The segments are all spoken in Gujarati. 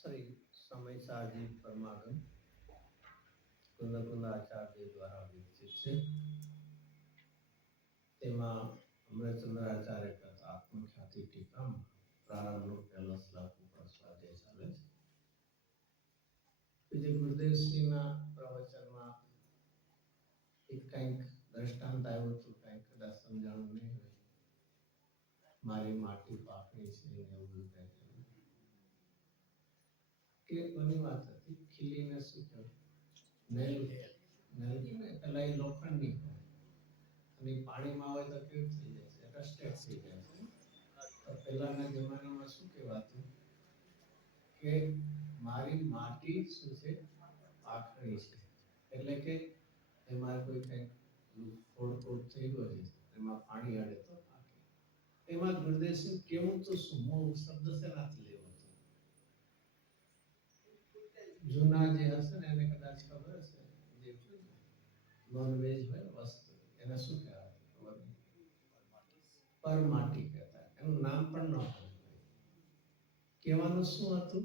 શ્રી સમય સાજી પરમાગમ કુંદ આચાર્ય દ્વારા વિકસિત છે. તેમાં અમૃતચંદ્રાચાર્ય કરતા આત્મખ્યાતિ ટીકામાં પ્રારંભનો પહેલો શ્લોક ઉપર સ્વાધ્યાય ચાલે છે. પછી ગુરુદેવશ્રીના પ્રવચનમાં એક કંઈક દ્રષ્ટાંત આવ્યું હતું, કંઈક કદાચ સમજાણું નહીં હોય. મારી માટી પાકડી છે ને એવું બધું કંઈક કે કોની વાત હતી. ખીલીને શું કહેવાય, નલકીને પેલા એ લોખંડની હોય અને પાણીમાં હોય તો કેવું થઈ જાય છે, રસ્ટેડ થઈ જાય છે. તો પહેલાના જમાનામાં શું કહેવાતું કે મારી માટી શું છે, પાખડી છે. એટલે કે એમાં કોઈ કંઈક ફોડફોડ થઈ ગયો છે, એમાં પાણી અડે તો પાકે. એમાં ગુરુદેવ કેવું તો શું શબ્દ શેનાથી લેવો હતો. જૂના જે હશે ને એને કદાચ ખબર હશે, જે નોનવેજ હોય વસ્તુ એને શું કહેવાય ખબર નહીં, પરમાટી કહેતા. એનું નામ પણ ન હોય. કહેવાનું શું હતું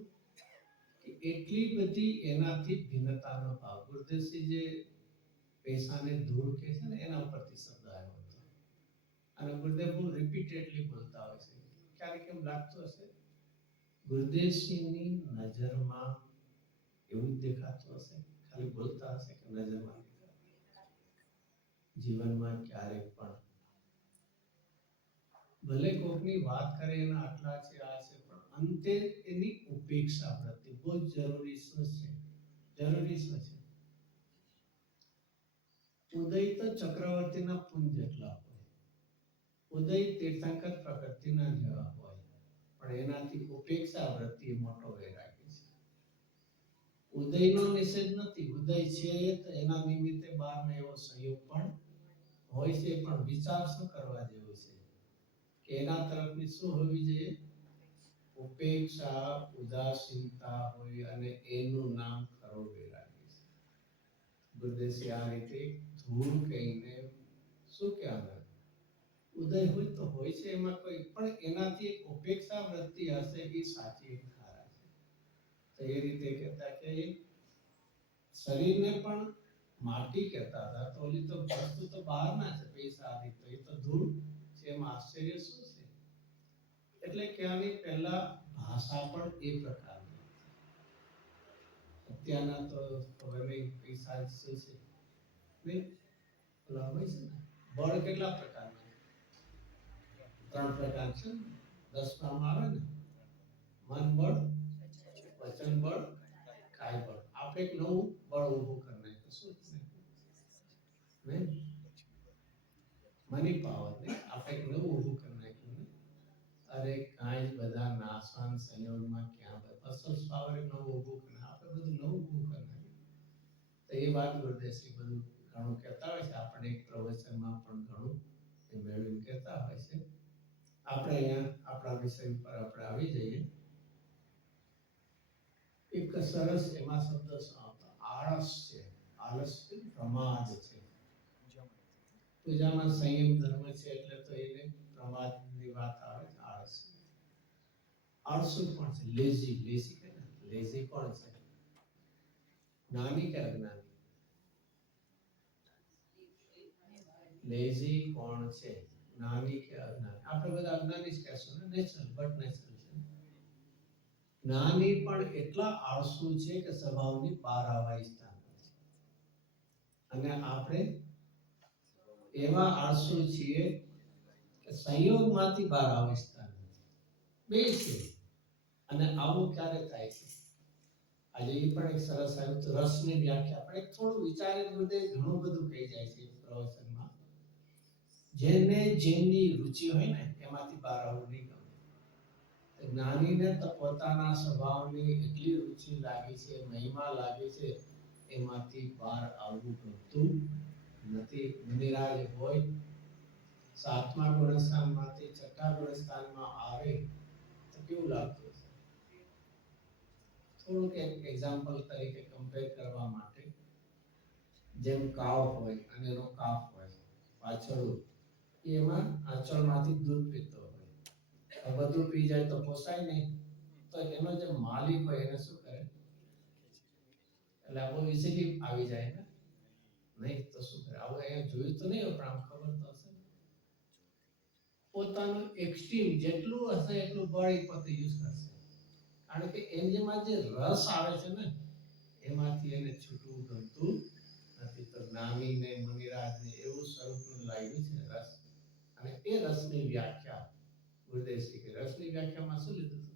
કે એટલી બધી એનાથી ભિન્નતાનો ભાવ. ગુરુદેવસિંહ જે પૈસાને ધૂળ કહે છે ને એના ઉપરથી શબ્દ આવ્યો હતો. અને ગુરુદેવ બહુ રિપીટેડલી બોલતા હોય છે. ક્યારેક એમ લાગતું હશે ગુરુદેવસિંહની નજરમાં એવું જ દેખાતું હશે, ખાલી બોલતા હશે કે નજરમાં જીવનમાં ક્યારેક પણ ભલે કોકની વાત કરે એના આટલા છે આ છે, પણ અંતે એની ઉપેક્ષા પ્રત્યે બહુ જરૂરી શું છે, જરૂરી શું છે. ઉદય તો ચક્રવર્તીના પુંજ જેટલા હોય, ઉદય તીર્થંકર પ્રકૃતિના જેવા હોય, પણ એનાથી ઉપેક્ષા વૃત્તિ મોટો વૈરાગ્ય છે. ઉદયનો નિષેધ નથી, ઉદય છે તો એના નિમિત્તે બહારનો એવો સંયોગ પણ હોય છે, પણ વિચાર શું કરવા જેવો છે કે એના તરફની શું હોવી જોઈએ, ઉપેક્ષા, ઉદાસીનતા હોય અને એનું નામ ખરો વૈરાગ્ય છે. ગુરુદેવસિંહ આ રીતે ધૂળ કહીને શું કહેવાય, ઉદય હોય તો હોય છે એમાં કોઈ, પણ એનાથી ઉપેક્ષા વૃત્તિ હશે એ સાચી ખારા છે. તો એ રીતે કહેતા કે શરીરને પણ માટી કહેતા હતા, તો ઓલી તો વસ્તુ તો બહારના છે, પૈસા આદિ, તો એ તો ધૂળ છે. એમાં આશ્ચર્ય શું છે. એટલે કહેવાની પહેલા ભાષા પણ એ પ્રકારની. અત્યારના તો ખબર નહીં પૈસા શું છે નહીં, ઓલા હોય છે ને બળ કેટલા પ્રકારના, 3 પ્રકાર છે. 10માં આવે ને મન બળ, વચન બળ, કાય બળ. આપણે એક નવું બળ ઊભું કરી નાખ્યું. શું છે નહીં, મની પાવર નહીં, આપણે એક નવું ઊભું કરી નાખ્યું ને. અરે કાંઈ બધા નાશવાન સંયોગમાં ક્યાં અસલ પાવર એક નવું ઊભું કરી, આપણે બધું નવું ઊભું કરી નાખ્યું. તો એ વાત ગુરુદેવસિંહ બધું ઘણું કહેતા હોય છે. આપણે એક પ્રવચનમાં પણ ઘણું એ મેળવીને કહેતા હોય છે. આપણે અહીંયા આપણા વિષય ઉપર આપણે આવી જઈએ. એક સરસ એમાં શબ્દ આળસ છે. આળસ પ્રમાદ છે. પૂજામાં સંયમ ધર્મ છે એટલે તો એને પ્રમાદની વાત આવે છે. આળસ, આળસુ કોણ છે, લેઝી. લેઝી કે લેઝી કોણ છે, જ્ઞાની કે અજ્ઞાની. લેઝી કોણ છે, જ્ઞાની કે અજ્ઞાની. આપણે બધા અજ્ઞાની જ કહેશું ને, નેચરલ, બટ નેચરલ છે. જ્ઞાની પણ એટલા આળસુ છે કે સ્વભાવની બહાર આવવા ઈચ્છતા નથી. અને આપણે એવા આળસુ છીએ કે સંયોગમાંથી બહાર આવવા ઈચ્છતા નથી. બે છે. અને આવું ક્યારે થાય છે. આજે એ પણ એક સરસ આવ્યું તો રસની વ્યાખ્યા, પણ એક થોડું વિચારે બધે ઘણું બધું કહી જાય છે પ્રવચનમાં. જેને જેની રુચિ હોય ને એમાંથી બહાર આવવું નહીં ગમે. જ્ઞાનીને તો પોતાના સ્વભાવની એટલી રુચિ લાગી છે, મહિમા લાગી છે, એમાંથી બહાર આવવું ગમતું નથી. નિરાજ હોય, 7મા ગુણસ્થાનમાંથી 6ઠા ગુણસ્થાનમાં આવે તો કેવું લાગતું હશે. થોડુંક એક એક્ઝામ્પલ તરીકે કમ્પેર કરવા માટે, જેમ કાવ હોય અને એનો કાફ હોય પાછળ, એમાં આંચળમાંથી દૂધ પીતો હોય. બધું પી જાય તો પોસાય નહીં, તો તો એનો જે માલિક હોય એને શું કરે? એટલે આ બહુ ઇઝીલી આવી જાય ને? નહીં તો શું કરે? આવું અહીંયા જોયું તો નહીં, પણ આમ ખબર તો હશે ને. પોતાનું એક્સ્ટ્રીમ જેટલું હશે એટલું બળ એ પોતે યુઝ કરશે, કારણ કે એનામાં જે રસ આવે છે ને એમાંથી એને છૂટવું ગમતું નથી. તો જ્ઞાનીને મુનિરાજને એવું સ્વરૂપનું લાગ્યું છે રસ, અને એ રસની વ્યાખ્યા ગુરુદેવ શ્રી કે રસની વ્યાખ્યામાં શું લીધું હતું?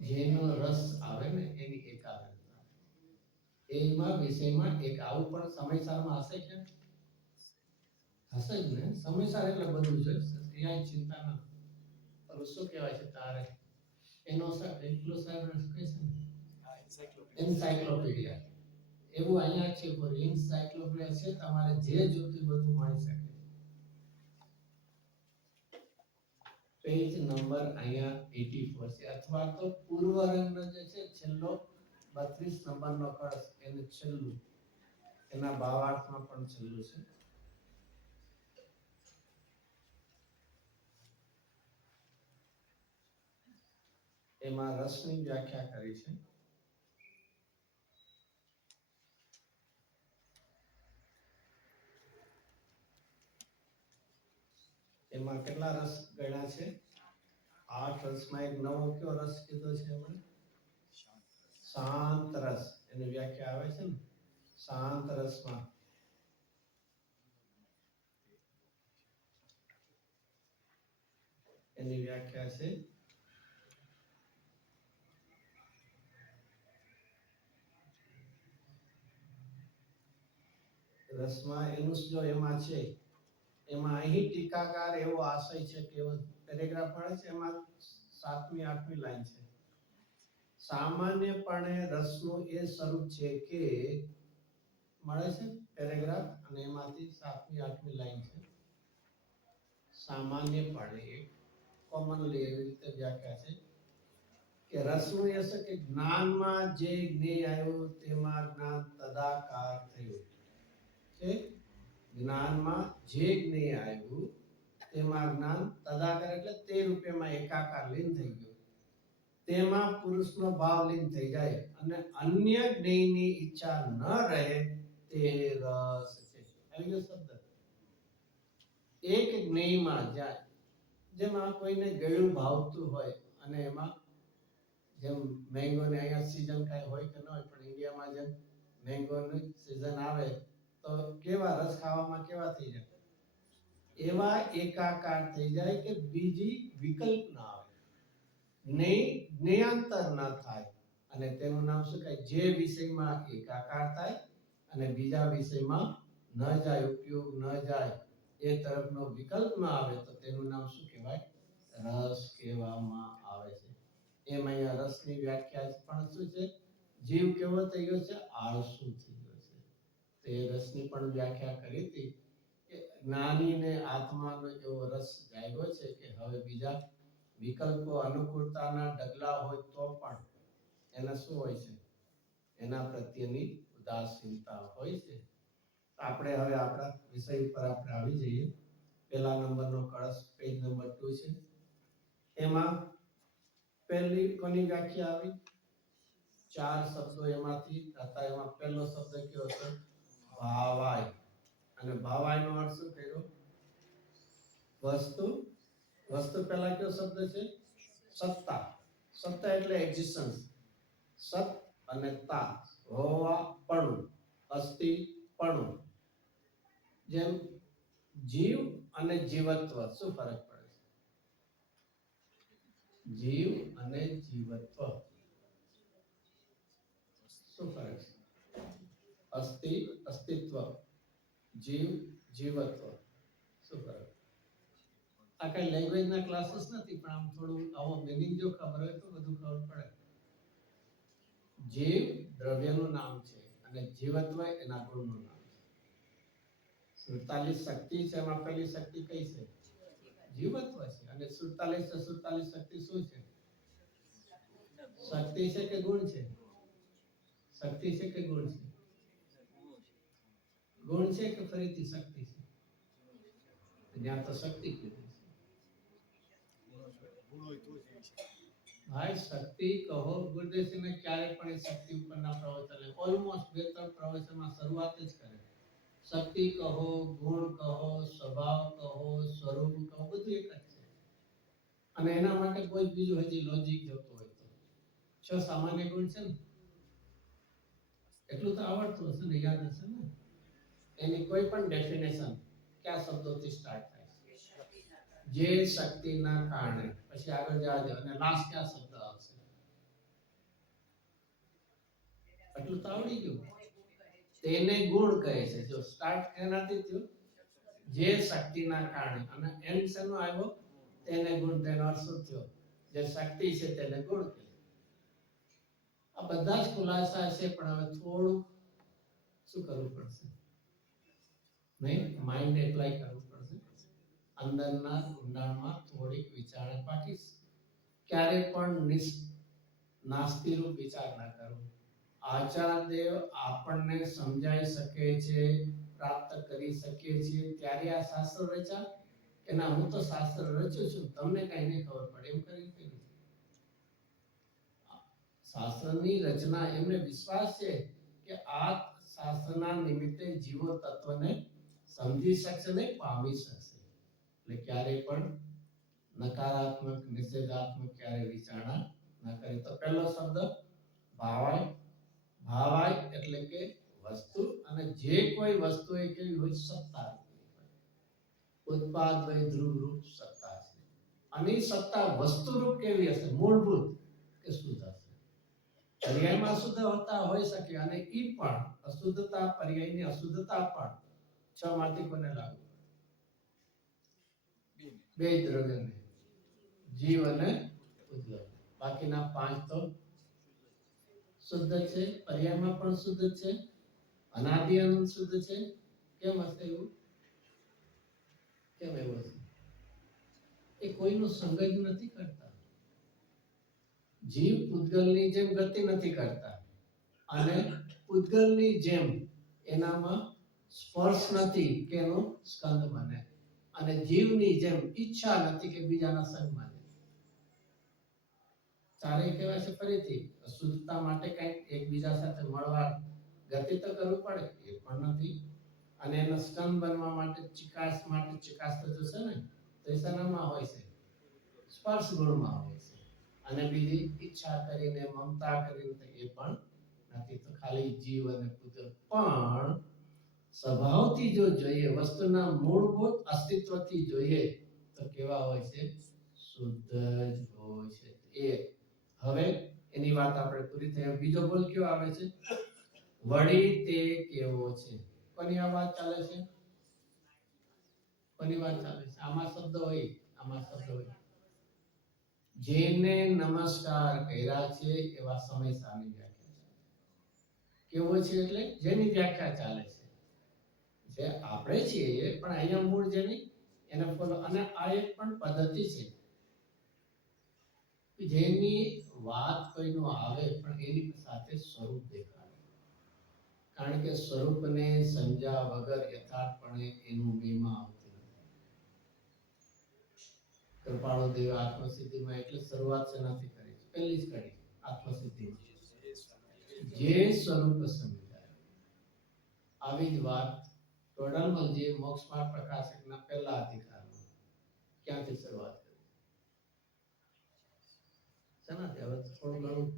જેનો રસ આવે ને એની એકાગ્રતા, એમાં વિષયમાં એક આવું પણ સમયસારમાં હશે કે હશે જ ને? સમયસાર એટલે બધું છે, અહીંયા ચિંતા ન. પણ શું કહેવાય છે તારે એનો એટલો સાહેબ કહે છે ને એન્સાઇક્લોપીડિયા, એવું અહીંયા છે. પર એન્સાઇક્લોપીડિયા છે, તમારે જે જોતું બધું મળી શકે. પેજ નંબર અહીંયા 84 છે, અથવા તો પૂર્વ રંગનો જે છે છેલ્લો 32 નંબરનો કળશ, એને છેલ્લું, એના ભાવાર્થમાં પણ છેલ્લું છે. એમાં રસની વ્યાખ્યા કરી છે. એમાં કેટલા રસ ગણ્યા છે? 8 રસમાં એક નવો કયો રસ કીધો છે એમણે? શાંત રસ. એની વ્યાખ્યા આવે છે ને, શાંત રસમાં એની વ્યાખ્યા છે રસમાં એનું જો એમાં છે, એમાં અહીં ટીકાકાર એવો આશય છે કે એવો પેરેગ્રાફ મળે છે, એમાં 7મી 8મી લાઈન છે. સામાન્યપણે રસનું એ સ્વરૂપ છે કે મળે છે પેરેગ્રાફ, અને એમાંથી 7મી 8મી લાઈન છે. સામાન્યપણે એક કોમનલી એવી રીતે વ્યાખ્યા છે કે રસનું એ છે કે જ્ઞાનમાં જે જ્ઞેય આવ્યું તેમાં જ્ઞાન તદાકાર થયું છે. જ્ઞાનમાં જે જ્ઞેય આવ્યું તેમાં જ્ઞાન તદાકાર એટલે તે રૂપેમાં એકાકાર લીન થઈ ગયું, તેમાં પુરુષનો ભાવ લીન થઈ જાય અને અન્ય જ્ઞેયની ઈચ્છા ન રહે, તે રસ છે. આવી ગયો શબ્દ. એક જ્ઞેયમાં જાય, જેમાં કોઈને ગળ્યું ભાવતું હોય, અને એમાં જેમ મેંગોની અહીંયા સીઝન કાંઈ હોય કે ન હોય, પણ ઇન્ડિયામાં જેમ મેંગોની સીઝન આવે તો કેવા રસ ખાવામાં કેવા થઈ જાય, એવા એકાકાર થઈ જાય કે બીજી વિકલ્પ ના આવે, જ્ઞેયાંતર ન થાય, અને તેનું નામ શું કહે? જે વિષયમાં એકાકાર થાય અને બીજા વિષયમાં ન જાય, ઉપયોગ ન જાય, એ તરફનો વિકલ્પ ન આવે, તો તેનું નામ શું કહેવાય? રસ કહેવામાં આવે છે. એમ અહીંયા રસની વ્યાખ્યા પણ શું છે? જીવ કેવો થઈ ગયો છે? આળસુ થઈ ગયો છે. તે રસની પણ વ્યાખ્યા કરી હતી કે જ્ઞાનીને આત્માનો એવો રસ જાગ્યો છે કે હવે બીજા વિકલ્પો અનુકૂળતાના ડગલા હોય તો પણ એના શું હોય છે? એના પ્રત્યેની ઉદાસીનતા હોય છે. આપણે હવે આપણા વિષય ઉપર આપણે આવી જઈએ. પહેલા નંબરનો કળશ પેજ નંબર 2 છે. એમાં પહેલી કોની વ્યાખ્યા આવી? 4 શબ્દો એમાંથી હતા. એમાં પહેલો શબ્દ કયો હતો? ભાવાય. અને ભાવાયનો અર્થ શું કર્યો? વસ્તુ. વસ્તુ પહેલા કયો શબ્દ છે? સત્તા. સત્તા એટલે એક્ઝિસ્ટન્સ. સત અને તા, હોવા પણ, અસ્તિ પણ. જેમ જીવ અને જીવત્વ, શું ફરક પડે છે? જીવ અને જીવત્વ શું ફરક છે? અસ્તિત્વ, જીવ, જીવત્વ, શું ફરક? આ કઈ લેંગ્વેજના ક્લાસીસ નથી, પણ આમ થોડું આવો મીનિંગ જો ખબર હોય તો બધું ખબર પડે. જીવ દ્રવ્યનું નામ છે અને જીવત્વ એના ગુણનું નામ છે. 47 શક્તિ છે, એમાં પહેલી શક્તિ કઈ છે? જીવત્વ છે. અને 47 શક્તિ શું છે? શક્તિ છે કે ગુણ છે? શક્તિ છે કે ગુણ છે? ગુણ છે કે ફરીથી શક્તિ છે? ત્યાં તો શક્તિ કીધી છે. ભાઈ શક્તિ કહો ગુરુદેવસિંહને ક્યારે પણ એ શક્તિ ઉપરના પ્રવચન ઓલમોસ્ટ 2-3 પ્રવચનમાં શરૂઆત જ કરે. શક્તિ કહો, ગુણ કહો, સ્વભાવ કહો, સ્વરૂપ કહો, બધું એક જ છે. અને એના માટે કોઈ બીજું હજી લોજિક જોતું હોય તો 6 સામાન્ય ગુણ છે ને, એટલું તો આવડતું હશે ને, યાદ હશે ને. એની કોઈ પણ ડેફિનેશન કયા શબ્દોથી સ્ટાર્ટ થાય? જે શક્તિના કારણે. પછી આગળ જાજો અને લાસ્ટ કયા શબ્દ આવશે? એટલું તો આવડી ગયું. તેને ગુણ કહે છે. જો સ્ટાર્ટ એનાથી થયું, જે શક્તિના કારણે, અને એન્ડ શેનો આવ્યો? તેને ગુણ. તેનો અર્થ શું થયો? જે શક્તિ છે તેને ગુણ કહે. આ બધા જ ખુલાસા છે, પણ હવે થોડું શું કરવું પડશે? નહીં, માઇન્ડ એપ્લાય કરવું પડશે. અંદરના ઊંડાણમાં થોડીક વિચારણા બાકી. ક્યારે પણ નાસ્તિરૂપ વિચાર ના કરવો. આચાર્યદેવ આપણને સમજાઈ શકે છે, પ્રાપ્ત કરી શકે છે, ત્યારે આ શાસ્ત્ર રચા કે ના હું તો શાસ્ત્ર રચું છું, તમને કઈ નહીં ખબર પડે એમ કરી. શાસ્ત્રની રચના એમને વિશ્વાસ છે કે આ શાસ્ત્રના નિમિત્તે જીવો તત્વને સમજી શકશે ને પામી શકશે. એટલે ક્યારે પણ નકારાત્મક નિષેધાત્મક ક્યારે વિચારણા ના કરી. તો પહેલો શબ્દ ભાવાય. ભાવાય એટલે કે વસ્તુ, અને જે કોઈ વસ્તુ એ કેવી હોય? સત્તા. ઉત્પાદ વય ધ્રુવ રૂપ સત્તા છે. અને સત્તા વસ્તુ રૂપ કેવી હશે? મૂળભૂત કે શુદ્ધ હશે. પર્યાયમાં અશુદ્ધ હોતા હોઈ શકે, અને ઈ પણ અશુદ્ધતા, પર્યાયની અશુદ્ધતા પણ 6 માંથી કોને લાગુ? બે દ્રવ્યને, જીવ અને ઉદ્ગલ. બાકીના 5 તો શુદ્ધ છે, પર્યાયમાં પણ શુદ્ધ છે, અનાદિ અનંત શુદ્ધ છે. કેમ હશે એવું? કેમ એવું હશે? એ કોઈનું સંગ જ નથી કરતા. જીવ ઉદ્ગલની જેમ ગતિ નથી કરતા, અને ઉદ્ગલની જેમ એનામાં સ્પર્શ નથી કે એનો સ્કંદ બને, અને જીવની જેમ ઈચ્છા નથી કે બીજાના સંગમાં જાય. ચારે કહેવાય છે ફરીથી શુદ્ધતા માટે કંઈક એકબીજા સાથે મળવા, ગતિ તો કરવું પડે, એ પણ નથી. અને એનો સ્કંદ બનવા માટે, ચિકાસ માટે, ચિકાસ તો જોશે ને, તો એ શેનામાં હોય છે? સ્પર્શ ગુણમાં હોય છે. અને બીજી ઈચ્છા કરીને, મમતા કરીને, એ પણ નથી. તો ખાલી જીવ અને પુત્ર. પણ સ્વભાવથી જો જોઈએ, વસ્તુના મૂળભૂત અસ્તિત્વથી જોઈએ, તો કેવા હોય છે? શુદ્ધ જ હોય છે. એ હવે એની વાત આપણે પૂરી થઈ. બીજો બોલ કયો આવે છે? વળી તે કેવો છે? કોની આ વાત ચાલે છે? કોની વાત ચાલે છે? આમાં શબ્દ હોય, આમાં શબ્દ હોય. જેને નમસ્કાર કર્યા છે એવા સમય સાની વ્યાખ્યા છે. કેવો છે એટલે જેની વ્યાખ્યા ચાલે છે. જે આપણે છીએ, પણ અહીંયા મૂળ જેની એને ફોલો. અને આ એક પણ પદ્ધતિ છે, જેની વાત કોઈનો આવે પણ એની સાથે સ્વરૂપ દેખાડે. કારણ કે સ્વરૂપને સમજ્યા વગર યથાર્થપણે એનું મહિમા આવતું નથી. કૃપાળુ દેવ આત્મસિદ્ધિમાં એટલે શરૂઆત શેનાથી કરી છે? પહેલી જ કરી આત્મસિદ્ધિ. જે સ્વરૂપ સમજાય. આવી જ વાત ટોડરમલજી મોક્ષમાર્ગ પ્રકાશકના પહેલા અધિકારમાં ક્યાંથી શરૂઆત કરી? શેનાથી? હવે થોડું ઘણું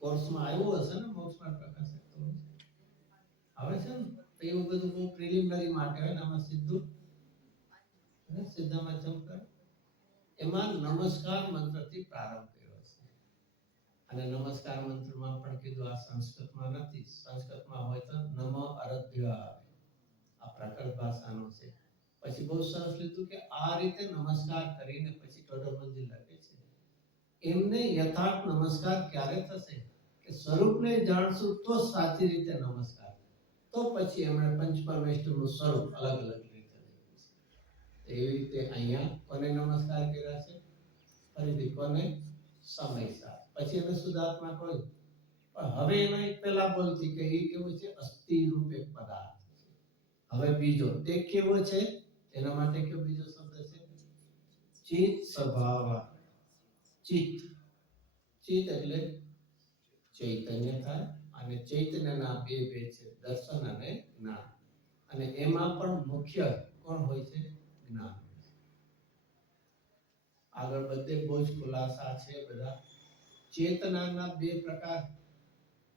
કોર્સમાં આવ્યું હશે ને મોક્ષમાર્ગ પ્રકાશક તો આવે છે ને. તો એવું બધું બહુ પ્રિલિમિનરી માટે હોય ને, આમાં સીધું સીધામાં ચમકાર. એમાં નમસ્કાર મંત્રથી પ્રારંભ કર્યો છે. અને નમસ્કાર મંત્રમાં પણ કીધું આ સંસ્કૃતમાં નથી. સંસ્કૃતમાં હોય તો નમ અરભ્ય આવે. આ પ્રાકૃત ભાષાનો છે. પછી બહુ સરસ લીધું કે આ રીતે નમસ્કાર કરીને પછી ટોડરમલજી લખે છે, એમને યથાર્થ નમસ્કાર ક્યારે થશે? કે સ્વરૂપને જાણશું તો સાચી રીતે નમસ્કાર. તો પછી એમણે પંચપરમેશ્વરનું સ્વરૂપ અલગ અલગ રીતે લખ્યું છે. એવી રીતે અહીંયા કોને નમસ્કાર કર્યા છે? ફરીથી કોને? સમય સાથ. પછી એને શુદ્ધાત્મા કહ્યું. પણ હવે એનો એક પહેલા બોલતી કે એ કેવું છે? અસ્થિ રૂપ એક પદાર્થ. હવે બીજો તે કેવો છે? એના માટે કયો બીજો શબ્દ છે? ચિત સ્વભાવ. ચિત્ત. ચિત્ત એટલે ચૈતન્ય થાય, અને ચૈતન્યના બે ભેદ છે, દર્શન અને જ્ઞાન. અને એમાં પણ મુખ્ય કોણ હોય છે? જ્ઞાન. આગળ બધે બહુ જ ખુલાસા છે બધા. ચેતનાના બે પ્રકાર,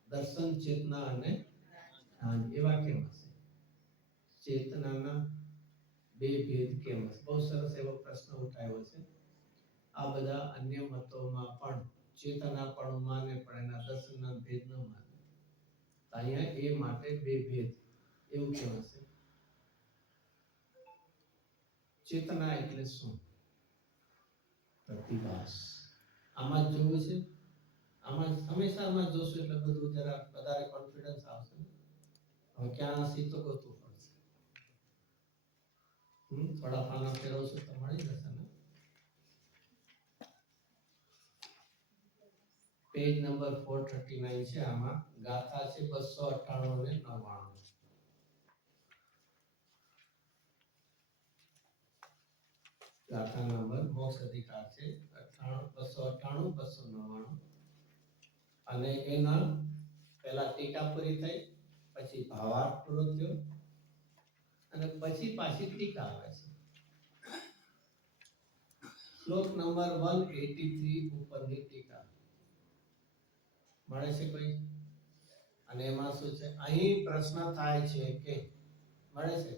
દર્શન ચેતના અને જ્ઞાન. એવા કેમ હશે? ચેતનાના બે ભેદ કેમ હશે? બહુ સરસ એવો પ્રશ્ન ઉઠાવ્યો છે. આ બધા અન્ય મતોમાં પણ ચેતના પણ માને, પણ એના દર્શનના ભેદ ન માને. અહીંયા એ માટે બે ભેદ, એવું કેમ હશે? ચેતના એટલે શું? પ્રતિભાસ. આમાં જ જોવું છે. આમાં હંમેશા આમાં જોશું એટલે બધું જરા વધારે કોન્ફિડન્સ આવશે. હવે ક્યાં હશે તો ગોતવું પડશે. થોડા પાના ફેરવશો તો મળી જશે ને. પેજ નંબર 439 છે. આમાં ગાથા છે 298 અને 99. ગાથા નંબર મોક્ષ અધિકાર છે 298 299. અને એના પહેલા ટીકા પૂરી થઈ, પછી ભાવાર્થ પૂરો થયો, અને પછી પાછી ટીકા આવે છે. શ્લોક નંબર 183 ઉપરની ટીકા મળે છે કોઈ? અને એમાં શું છે? અહીં પ્રશ્ન થાય છે કે મળે છે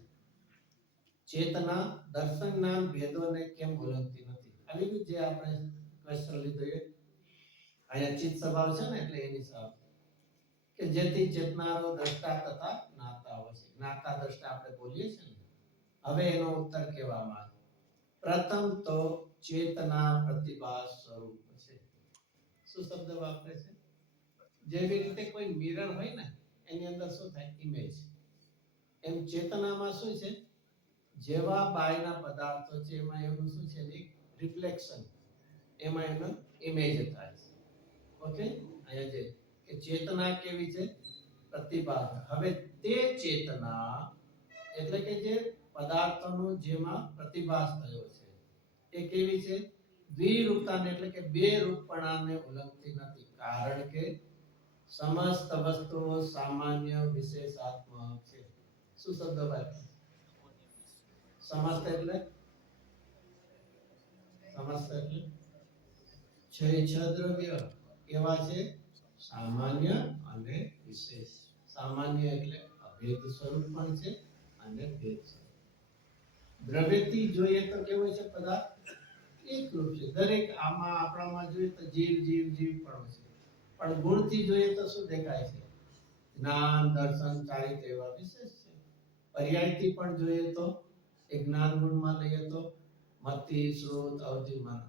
ચેતના દર્શનના ભેદોને કેમ ઓળખતી નથી? આવી જે આપણે ક્વેશ્ચન લીધો એ અહીંયા ચિત્ત સ્વભાવ છે ને, એટલે એની સવાલ કે જેથી ચેતનારો દ્રષ્ટા તથા જ્ઞાતા હોય છે. જ્ઞાતા દ્રષ્ટા આપણે બોલીએ છીએ ને. હવે એનો ઉત્તર કહેવામાં આવે. પ્રથમ તો ચેતના પ્રતિભાસ સ્વરૂપ છે. શું શબ્દ વાપરે છે? જેવી રીતે કોઈ મિરર હોય ને, એની અંદર શું થાય? ઇમેજ. એમ ચેતનામાં શું છે? જેવા બાયના પદાર્થો છે એમાં એનું શું છે? રિફ્લેક્શન. એમાં એનો ઇમેજ થાય છે. ઓકે, અહીંયા જે કે ચેતના કેવી છે? પ્રતિભાસ. હવે તે ચેતના એટલે કે જે પદાર્થોનો જેમાં પ્રતિભાસ થયો છે એ કેવી છે? દ્વિરૂપતાને એટલે કે બે રૂપપણાને ઓળખતી નથી. કારણ કે સમસ્ત વસ્તુઓ સામાન્ય વિશેષાત્મક છે. શું શબ્દ વાપર્યો? સમસ્ત એટલે છ દ્રવ્ય કેવા છે? સામાન્ય અને વિશેષ. સામાન્ય એટલે અભેદ સ્વરૂપ પણ છે અને ભેદ સ્વરૂપ. દ્રવ્યથી જોઈએ તો કેવો છે પદાર્થ? એકરૂપ છે. દરેક આમાં આપણામાં જોઈએ તો જીવ જીવ જીવ પણ છે. પણ ગુણથી જોઈએ તો શું દેખાય છે? જ્ઞાન, દર્શન, ચારિત્ર્ય એવા વિશેષ છે. પર્યાયથી પણ જોઈએ તો એ જ્ઞાન ગુણમાં લઈએ તો મતિ, શ્રોત, અવધિમાન.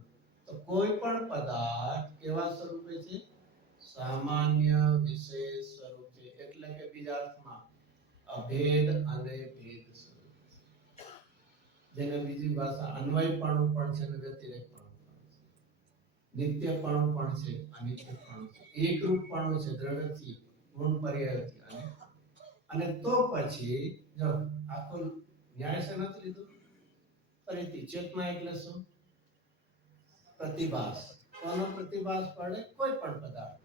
તો કોઈ પણ પદાર્થ કેવા સ્વરૂપે છે? સામાન્ય વિશેષ સ્વરૂપે. એટલે કે બીજા અર્થમાં અભેદ અને ભેદ સ્વરૂપે. જેને બીજી ભાષા અન્વયપણું પણ છે અને વ્યતિરેકપણું પણ છે. નિત્યપણું પણ છે, અનિત્યપણું છે. એકરૂપપણું છે દ્રવ્યથી, ગુણ પર્યાયથી. અને તો પછી જો આખો ન્યાય છે નથી લીધું. ફરીથી ચેતના એટલે શું? પ્રતિભાસ. કોનો પ્રતિભાસ પડે? કોઈ પણ પદાર્થ.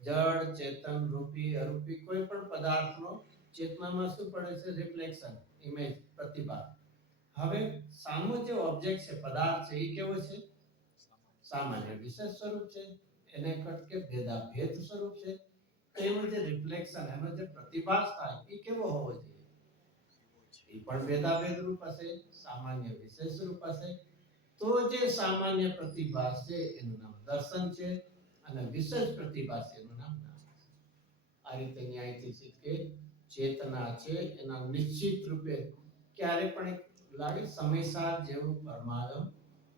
જળ, ચેતન, રૂપી, અરૂપી કોઈ પણ પદાર્થનો ચેતનામાં શું પડે છે? રિફ્લેક્શન, ઇમેજ, પ્રતિભાસ. હવે સામો જે ઓબ્જેક્ટ છે, પદાર્થ છે, એ કેવો છે? સામાન્ય વિશેષ સ્વરૂપ છે. એને કટ કે ભેદાભેદ સ્વરૂપ છે. એનો જે રિફ્લેક્શન, એનો જે પ્રતિભાસ થાય એ કેવો હોવો જોઈએ? એ પણ ભેદાભેદ રૂપ હશે, સામાન્ય વિશેષ રૂપ હશે. તો જે સામાન્ય પ્રતિભાસ છે એનું નામ દર્શન છે, અને વિશેષ પ્રતિભાસ છે એનું નામ જ્ઞાન છે. આ રીતે ન્યાયથી છે કે ચેતના છે એના નિશ્ચિત રૂપે ક્યારે પણ લાગે સમયસાર જેવું પરમાગમ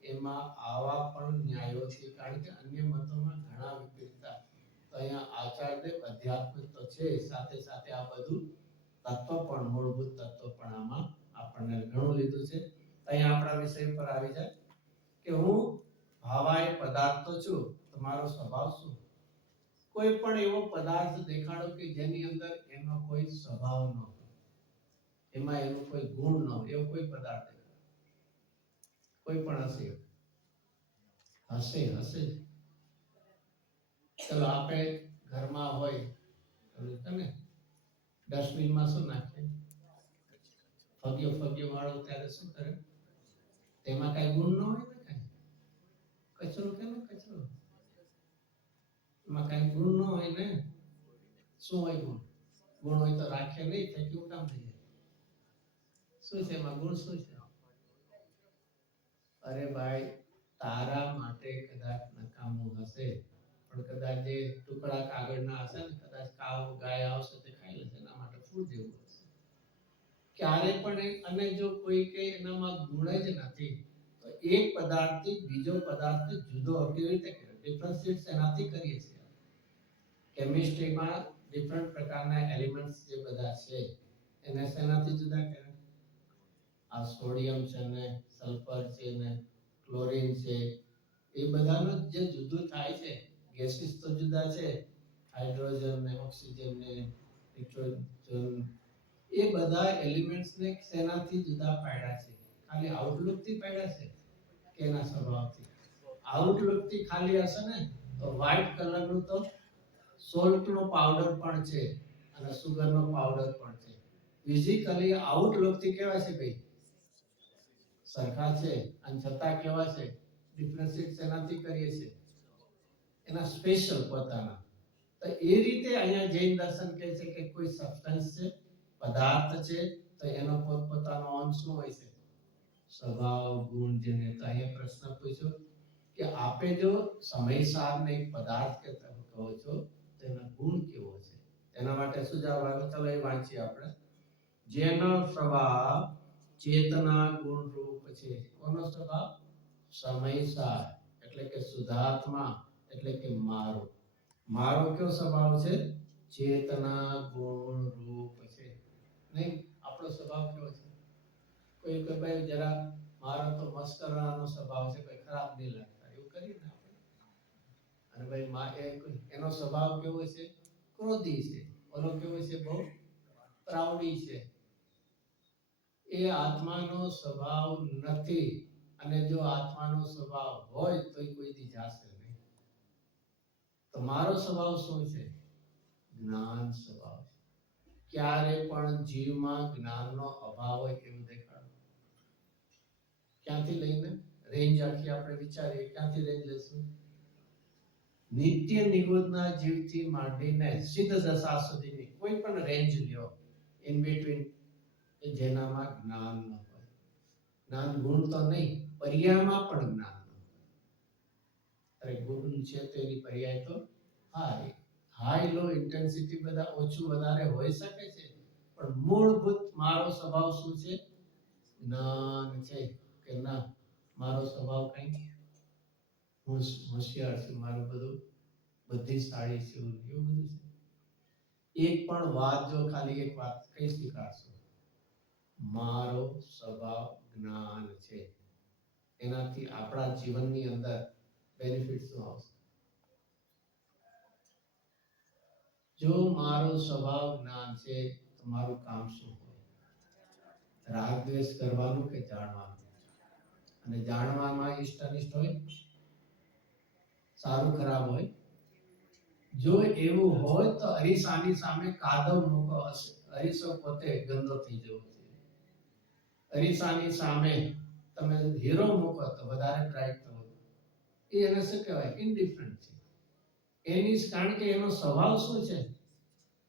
એમાં આવા પણ ન્યાયો છે. કારણ કે અન્ય મતોમાં ઘણા વિપરીતતા. તો અહીંયા આચાર્યદેવ અધ્યાત્મિક તો છે, સાથે સાથે આ બધું તત્વ પણ, મૂળભૂત તત્વ પણ આમાં આપણને ઘણું લીધું છે. અહીંયા આપણા વિષય પર આવી જાય કે હું ભાવાય પદાર્થ તો છું, તમારો સ્વભાવ શું? કોઈ પણ એવો પદાર્થ દેખાડો કે જેની અંદર એનો કોઈ સ્વભાવ ન હોય, એમાં એનો કોઈ ગુણ ન હોય, એવો કોઈ પદાર્થ કોઈ પણ હશે. હશે હશે ચલો આપણે ઘરમાં હોય તમે ડસ્ટબિનમાં શું નાખે, ફગ્યો વાળો ત્યારે શું કરે, તેમાં કઈ ગુણ ન હોય ને, કઈ કચરો કે કચરો, એમાં કઈ ગુણ ન હોય ને, શું હોય ગુણ, ગુણ હોય તો રાખે નહીં, ફેંક્યું કામ થઈ જાય, શું છે એમાં ગુણ, શું છે? અરે ભાઈ, તારા માટે કદાચ નકામું હશે, પણ કદાચ જે ટુકડા કાગળના હશે ને, કદાચ કાવ ગાય આવશે તે ખાઈ લેશે, એના માટે ફૂડ જેવું હશે. ક્યારે પણ અને જો કોઈ કે એનામાં ગુણ જ નથી, તો એક પદાર્થથી બીજો પદાર્થ જુદો કેવી રીતે કરે, ડિફરન્શિએટ એનાથી કરીએ છીએ. કેમિસ્ટ્રીમાં ડિફરન્ટ પ્રકારના એલિમેન્ટ્સ જે બધા છે એને શેનાથી જુદા કરે, આ સોડિયમ છે ને, સલ્ફર છે ને, ક્લોરીન છે, એ બધાનું જે જુદું થાય છે, ગેસીસ તો જુદા છે, હાઇડ્રોજન ને ઓક્સિજન ને નાઇટ્રોજન, એ બધા એલિમેન્ટ્સ ને શેનાથી જુદા પાડ્યા છે, ખાલી આઉટલુક થી પાડ્યા છે કે એના સ્વભાવથી? આઉટલુક થી ખાલી હશે ને તો વ્હાઇટ કલરનું તો સોલ્ટ નો પાવડર પણ છે અને સુગર નો પાવડર પણ છે, ફિઝિકલી આઉટલુક થી કેવા છે ભાઈ, સરખા છે, અને છતાં કેવા છે, ડિફરન્શિએટ શેનાથી કરીએ છીએ, એના સ્પેશિયલ પોતાના. તો એ રીતે અહીંયા જૈન દર્શન કહે છે કે કોઈ સબસ્ટન્સ છે, પદાર્થ છે, તો એનો પોતપોતાનો અંશ શું હોય છે, સ્વભાવ, ગુણ. જેને તો અહીંયા પ્રશ્ન પૂછ્યો કે આપે જો સમય સારને એક પદાર્થ કહેતા કહો છો, તેનો ગુણ કેવો છે, એના માટે શું જવાબ આવ્યો, ચાલો એ વાંચીએ આપણે. જેનો સ્વભાવ ચેતના ગુણ રૂપ છે, કોનો સ્વભાવ, સમયસાર એટલે કે શુદ્ધાત્મા, એટલે કે મારો, મારો કયો સ્વભાવ છે, ચેતના ગુણ રૂપ છે. નહીં, આપણો સ્વભાવ કેવો છે, કોઈ કોઈ ભાઈ જરા મારો તો મસ્કરાનો સ્વભાવ છે, કોઈ ખરાબ નહીં લાગતા એવું કરીએ ને આપણે, અને ભાઈ એનો સ્વભાવ કેવો છે, ક્રોધી છે, ઓલો કેવો છે, બહુ પ્રાઉડી છે, એ આત્માનો સ્વભાવ નથી. અને જો આત્માનો સ્વભાવ હોય તો કોઈ દી જાશે નહીં. તો મારો સ્વભાવ શું છે, જ્ઞાન સ્વભાવ છે. ક્યારે પણ જીવમાં જ્ઞાનનો અભાવ હોય એવું દેખાડો, ક્યાંથી લઈને રેન્જ આખી આપણે વિચારીએ, ક્યાંથી રેન્જ લેશું, નિત્ય નિરોધના જીવથી માંડીને સિદ્ધ દશા સુધીની કોઈ પણ રેન્જ લ્યો, ઇન બિટવીન, જેનામાં જ્ઞાન ન હોય, જ્ઞાન ગુણ તો નહીં, પર્યાયમાં પણ જ્ઞાન ન હોય. અરે ગુણ છે તો એની પર્યાય તો હાઈ લો ઇન્ટેન્સિટી બધા ઓછું વધારે હોઈ શકે છે, પણ મૂળભૂત મારો સ્વભાવ શું છે, જ્ઞાન છે. કે ના, મારો સ્વભાવ કઈ, હું હોશિયાર છું, મારું બધું બુદ્ધિશાળી છું, એવું બધું છે. એક પણ વાત, જો ખાલી એક વાત કઈ સ્વીકારશો, મારો સ્વભાવ જ્ઞાન છે, એનાથી આપણા જીવનની અંદર બેનિફિટ શું આવશે, જો મારો સ્વભાવ જ્ઞાન છે તો મારું કામ શું હોય, રાગ દ્વેષ કરવાનું કે જાણવાનું, અને જાણવામાં ઇષ્ટ અનિષ્ટ હોય, સારું ખરાબ હોય. જો એવું હોય તો અરીસાની સામે કાદવ મૂકો, અરીસો પોતે ગંદો થઈ જવો જોઈએ, અરીસાની સામે તમે હીરો મૂકો તો વધારે બ્રાઇટ થવો, એ એને શું કહેવાય, ઇન્ડિફરન્ટ છે. એની કારણ કે એનો સ્વભાવ શું છે,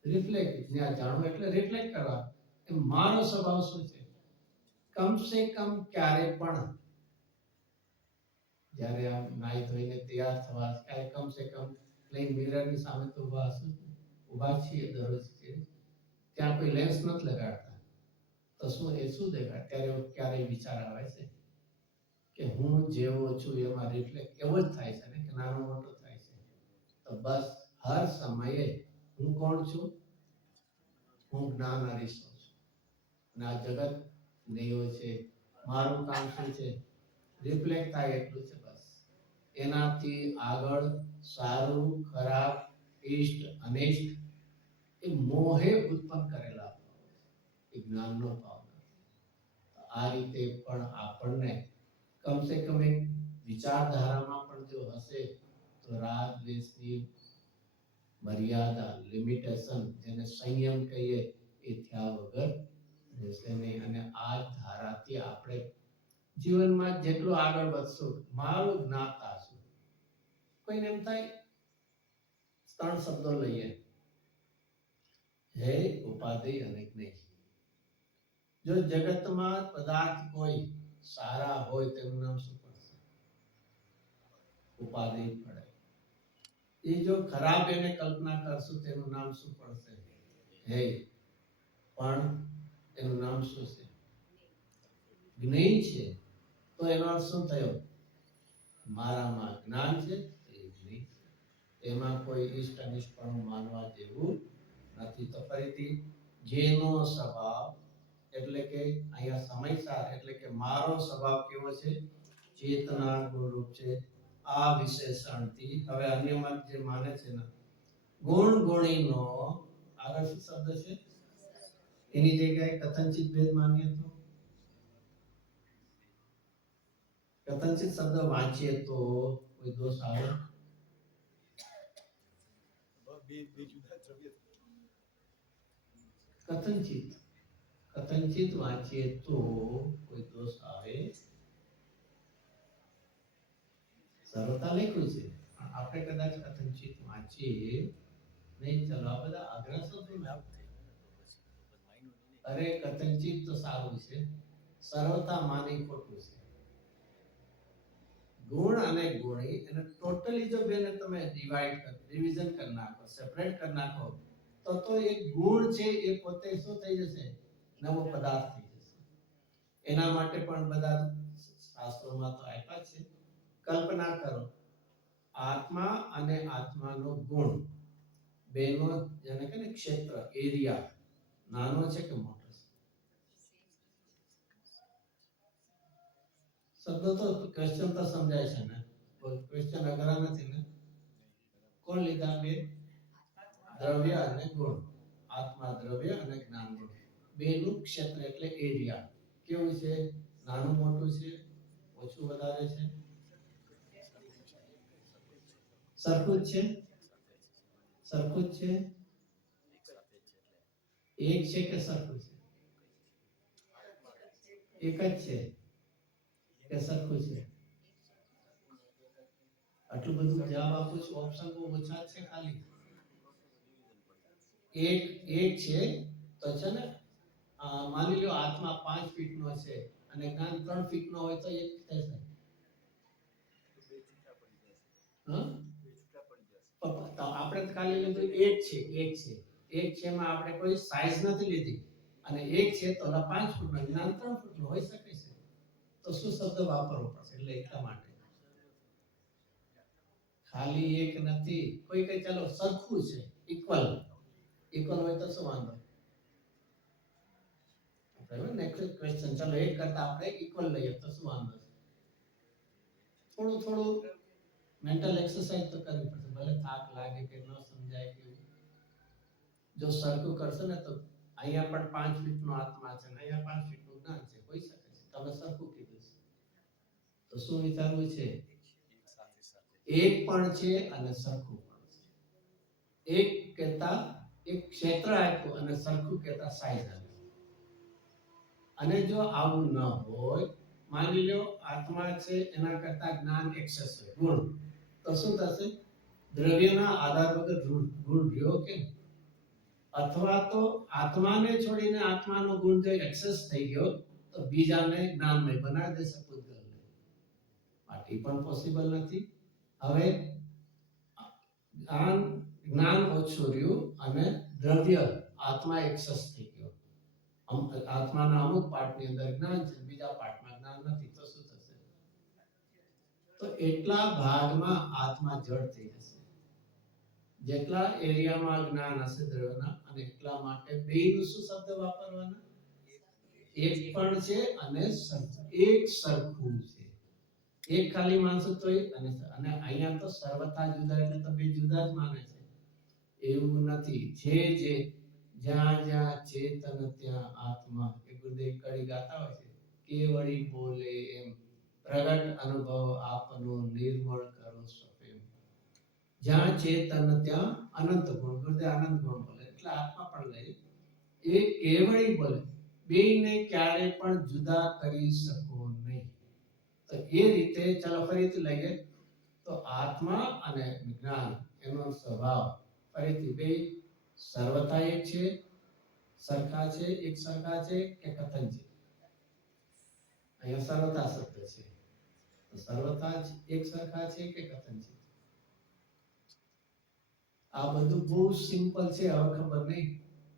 રિફ્લેક્ટ, જ્યાં જાણવું એટલે રિફ્લેક્ટ કરવા, એ મારો સ્વભાવ શું છે, કમ સે કમ ક્યારે પણ જ્યારે આમ નાઈ ધોઈને તૈયાર થવા, ક્યારે કમ સે કમ પ્લેન મિરરની સામે તો ઊભા છીએ દરરોજ, ત્યાં કોઈ લેન્સ નથી લગાડતા, તો શું એ શું દેખાય, ત્યારે ક્યારે વિચાર આવે છે કે હું જેવો છું એમાં રિફ્લેક્ટ એવો જ થાય છે ને, કે નાનો મોટો થાય છે. તો બસ હર સમયે હું કોણ છું, હું જ્ઞાન અરીસો છું, અને આ જગત નહીઓ છે, મારું કામ શું છે, રિફ્લેક્ટ થાય એટલું છે બસ. એનાથી આગળ સારું ખરાબ, ઇષ્ટ અનિષ્ટ, એ મોહે ઉત્પન્ન કરેલા એ જ્ઞાનનો ભાવ નથી. આ રીતે પણ આપણને કમ સે કમ એક વિચારધારામાં પણ જો હશે તો રાગ દ્વેષની મર્યાદા, લિમિટેશન, જેને સંયમ કહીએ, એ થયા વગર રહેશે નહીં. અને આ ધારાથી આપણે જીવનમાં જેટલું આગળ વધશું, મારું જ્ઞાતા શું. કોઈને એમ થાય, 3 શબ્દો લઈએ, હે, ઉપાધિ અને જ્ઞેય. જો જગતમાં પદાર્થ કોઈ સારા હોય તેનું નામ શું પડશે? ઉપાધિ પડે. એ જો ખરાબ એને કલ્પના કરશું તેનું નામ શું પડશે? હે. પણ એનું નામ શું છે? જ્ઞેય છે. તો એનો અર્થ શું થયો? મારામાં જ્ઞાન છે, એ જ્ઞેય છે. એમાં કોઈ ઈષ્ટ અનિષ્ટ પણ માનવા જેવું નથી. તો ફરીથી, જેનો સ્વભાવ, એટલે કે અહીંયા સમયસાર, એટલે કે મારો સ્વભાવ કેવો છે? ચેતના ગુણરૂપ છે. આ વિશેષણથી હવે અન્યમાં જે માને છે ને, ગુણ ગુણીનો આગળ શું શબ્દ છે? એની જગ્યાએ કથનચિત ભેદ માનીએ તો, કથનચિત શબ્દ વાંચીએ તો કોઈ દોષ આવે? કથનચિત કથનચિત વાંચીએ તો કોઈ દોષ આવે? સરળતા લખ્યું છે, પણ આપણે કદાચ કથનચિત વાંચીએ નહીં. ચલો, આ બધા આગ્રહ શબ્દો ને. અરે, કથનચિત તો સારું છે, સરળતા માની ખોટું છે. ગુણ અને ગુણી એને ટોટલી જો બેને તમે ડિવિઝન કરી નાખો, સેપરેટ કરી નાખો, તો એક ગુણ છે એ પોતે શું થઈ જશે? નવો પદાર્થ થઈ જશે. એના માટે પણ બધા શાસ્ત્રોમાં તો આપ્યા છે. કલ્પના કરો, આત્મા અને આત્માનો ગુણ બેનો, જેને કહે ને ક્ષેત્ર, એરિયા, નાનો છે કે મોટો છે? શબ્દો તો ક્વેશ્ચન તો સમજાય છે ને, ક્વેશ્ચન અઘરા નથી ને. કોણ લીધા? બે, દ્રવ્ય અને ગુણ. આત્મા દ્રવ્ય અને જ્ઞાન ગુણ. બેનું ક્ષેત્ર એટલે એરિયા કેવું છે? નાનું મોટું છે? ઓછું વધારે છે? સરખું જ છે? સરખું જ છે? એક છે કે સરખું છે? એક જ છે કે સરખું છે? આટલું બધું જવાબ આપું છું, ઓપ્શન બહુ ઓછા છે. ખાલી એક છે તો છે ને, માની લો આત્મા 5 ફીટનો છે અને જ્ઞાન 3 ફીટનો હોય તો એક થશે. આપણે ખાલી લીધું એક છે, એક છે માં આપણે કોઈ સાઈઝ નથી લીધી, અને એક છે તો 5 ફૂટનો, જ્ઞાન 3 ફૂટનો હોઈ શકે છે. તો શું શબ્દ વાપરવો પડશે? એટલે એટલા માટે ખાલી એક નથી. કોઈ કઈ ચાલો સરખું છે, ઇક્વલ હોય તો શું વાંધો? નેક્સ્ટ ક્વેશ્ચન, ચાલો એક કરતા આપણે ઇક્વલ લઈએ તો શું વાંધો? થોડું મેન્ટલ એક્સરસાઇઝ તો કરવી પડશે, ભલે થાક લાગે કે ન સમજાય કે. જો સરખું કરશો ને તો અહીંયા પણ 5 ફીટનો આત્મા છે, અહીંયા 5 ફીટનું જ્ઞાન છે, હોઈ શકે છે. તમે સરખું કીધું છે, તો શું વિચારવું છે? એક પણ છે અને સરખું પણ છે. એક કહેતા એક ક્ષેત્ર આપ્યું અને સરખું કહેતા સાઈઝ આપ્યું. અને જો આવું ન હોય, માની લો આત્મા છે, એના કરતા જ્ઞાન એક્સેસ હોય, ગુણ, તો શું થશે? દ્રવ્યના આધાર વગર ગુણ રહ્યો કે? અથવા તો આત્માને છોડીને આત્માનો ગુણ જો એક્સેસ થઈ ગયો તો બીજાને જ્ઞાનમય બનાવી દેશે પૂતગલને. માટે પણ પોસિબલ નથી. હવે જ્ઞાન ઓછું રહ્યું અને દ્રવ્ય આત્મા એક્સેસ થઈ ગયો. આત્માના અમુક પાર્ટની અંદર જ્ઞાન છે, બીજા પાર્ટમાં જ્ઞાન નથી, તો શું થશે? તો એટલા ભાગમાં આત્મા જડ થઈ જશે. જેટલા એરિયામાં જ્ઞાન હશે દ્રવ્યના, અને એટલા માટે બેયનું શું શબ્દ વાપરવાના? એક પણ છે અને એક સરખું છે. એક ખાલી માનસો તોય અને અહીંયા તો સર્વથા જુદા, એટલે તો બે જુદા જ માને છે. એવું નથી. જે જ્યાં જ્યાં ચેતન ત્યાં આત્મા, એ ગુરુદેવ કડી ગાતા હોય છે, કેવળી બોલે એમ પ્રગટ અનુભવ આપનો નિર્મળ કરો સપેમ. જ્યાં ચેતન ત્યાં અનંત ગુણ, ગુરુદેવ અનંત ગુણ બોલે એટલે આત્મા પણ લઈ એ કેવળી બોલે, બેયને ક્યારે પણ જુદા કરી શકો નહીં. તો એ રીતે ચાલો ફરીથી લઈએ તો આત્મા અને જ્ઞાન એનો સ્વભાવ ફરીથી બે સર્વથા એક છે, સરખા છે, એક સરખા છે કે કથન છે? અહીંયા સર્વથા શબ્દ છે, તો સર્વથા જ એક સરખા છે કે કથન છે? આ બધું બહુ સિમ્પલ છે, હવે ખબર નહીં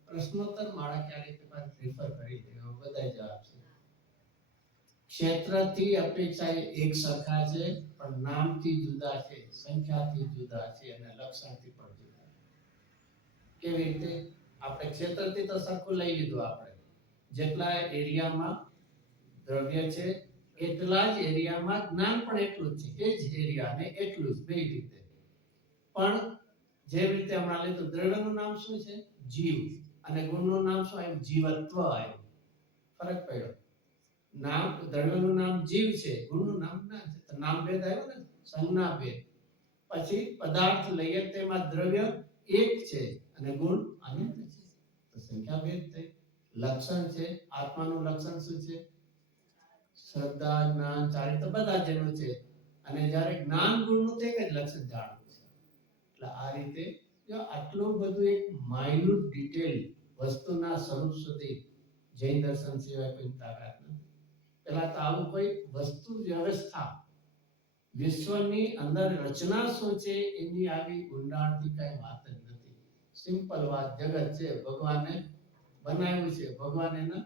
પ્રશ્નોત્તર માળા ક્યારેક રિફર કરી દે, બધા જવાબ છે. ક્ષેત્રથી અપેક્ષાએ એક સરખા છે, પણ નામથી જુદા છે, સંખ્યાથી જુદા છે અને લક્ષણથી પણ જુદા. કેવી રીતે? આપણે ક્ષેત્રથી તો સરખું લઈ લીધું, આપણે જેટલા એરિયામાં દ્રવ્ય છે એટલા જ એરિયામાં જ્ઞાન પણ એટલું જ છે, એ જ એરિયા ને એટલું જ, બે રીતે. પણ જે રીતે હમણાં લીધું, દ્રવ્યનું નામ શું છે? જીવ, અને ગુણનું નામ શું આવ્યું? જીવત્વ આવ્યું. ફરક પડ્યો. નામ દ્રવ્યનું નામ જીવ છે, ગુણનું નામ જ્ઞાન છે, તો નામ ભેદ આવ્યો ને, સંજ્ઞા ભેદ. પછી પદાર્થ લઈએ તેમાં દ્રવ્ય એક છે અને ગુણ અનંત છે, તો સંખ્યા ભેદ થઈ. લક્ષણ છે, આત્માનું લક્ષણ શું છે? શ્રદ્ધા, જ્ઞાન, ચારિત્ર બધા જેનું છે, અને જ્યારે જ્ઞાન ગુણનું તે જ લક્ષણ જાણવું છે. એટલે આ રીતે જો આટલું બધું એક માઇન્યુટ ડિટેલ વસ્તુના સ્વરૂપ સુધી જૈન દર્શન સિવાય કોઈ તાકાત નથી. પેલા તો આવું કોઈ વસ્તુ વ્યવસ્થા, વિશ્વની અંદર રચના શું છે એની આવી ઊંડાણથી કઈ વાત જ નથી. સિમ્પલ વાત, જગત છે, ભગવાને બનાવ્યું છે, ભગવાન એને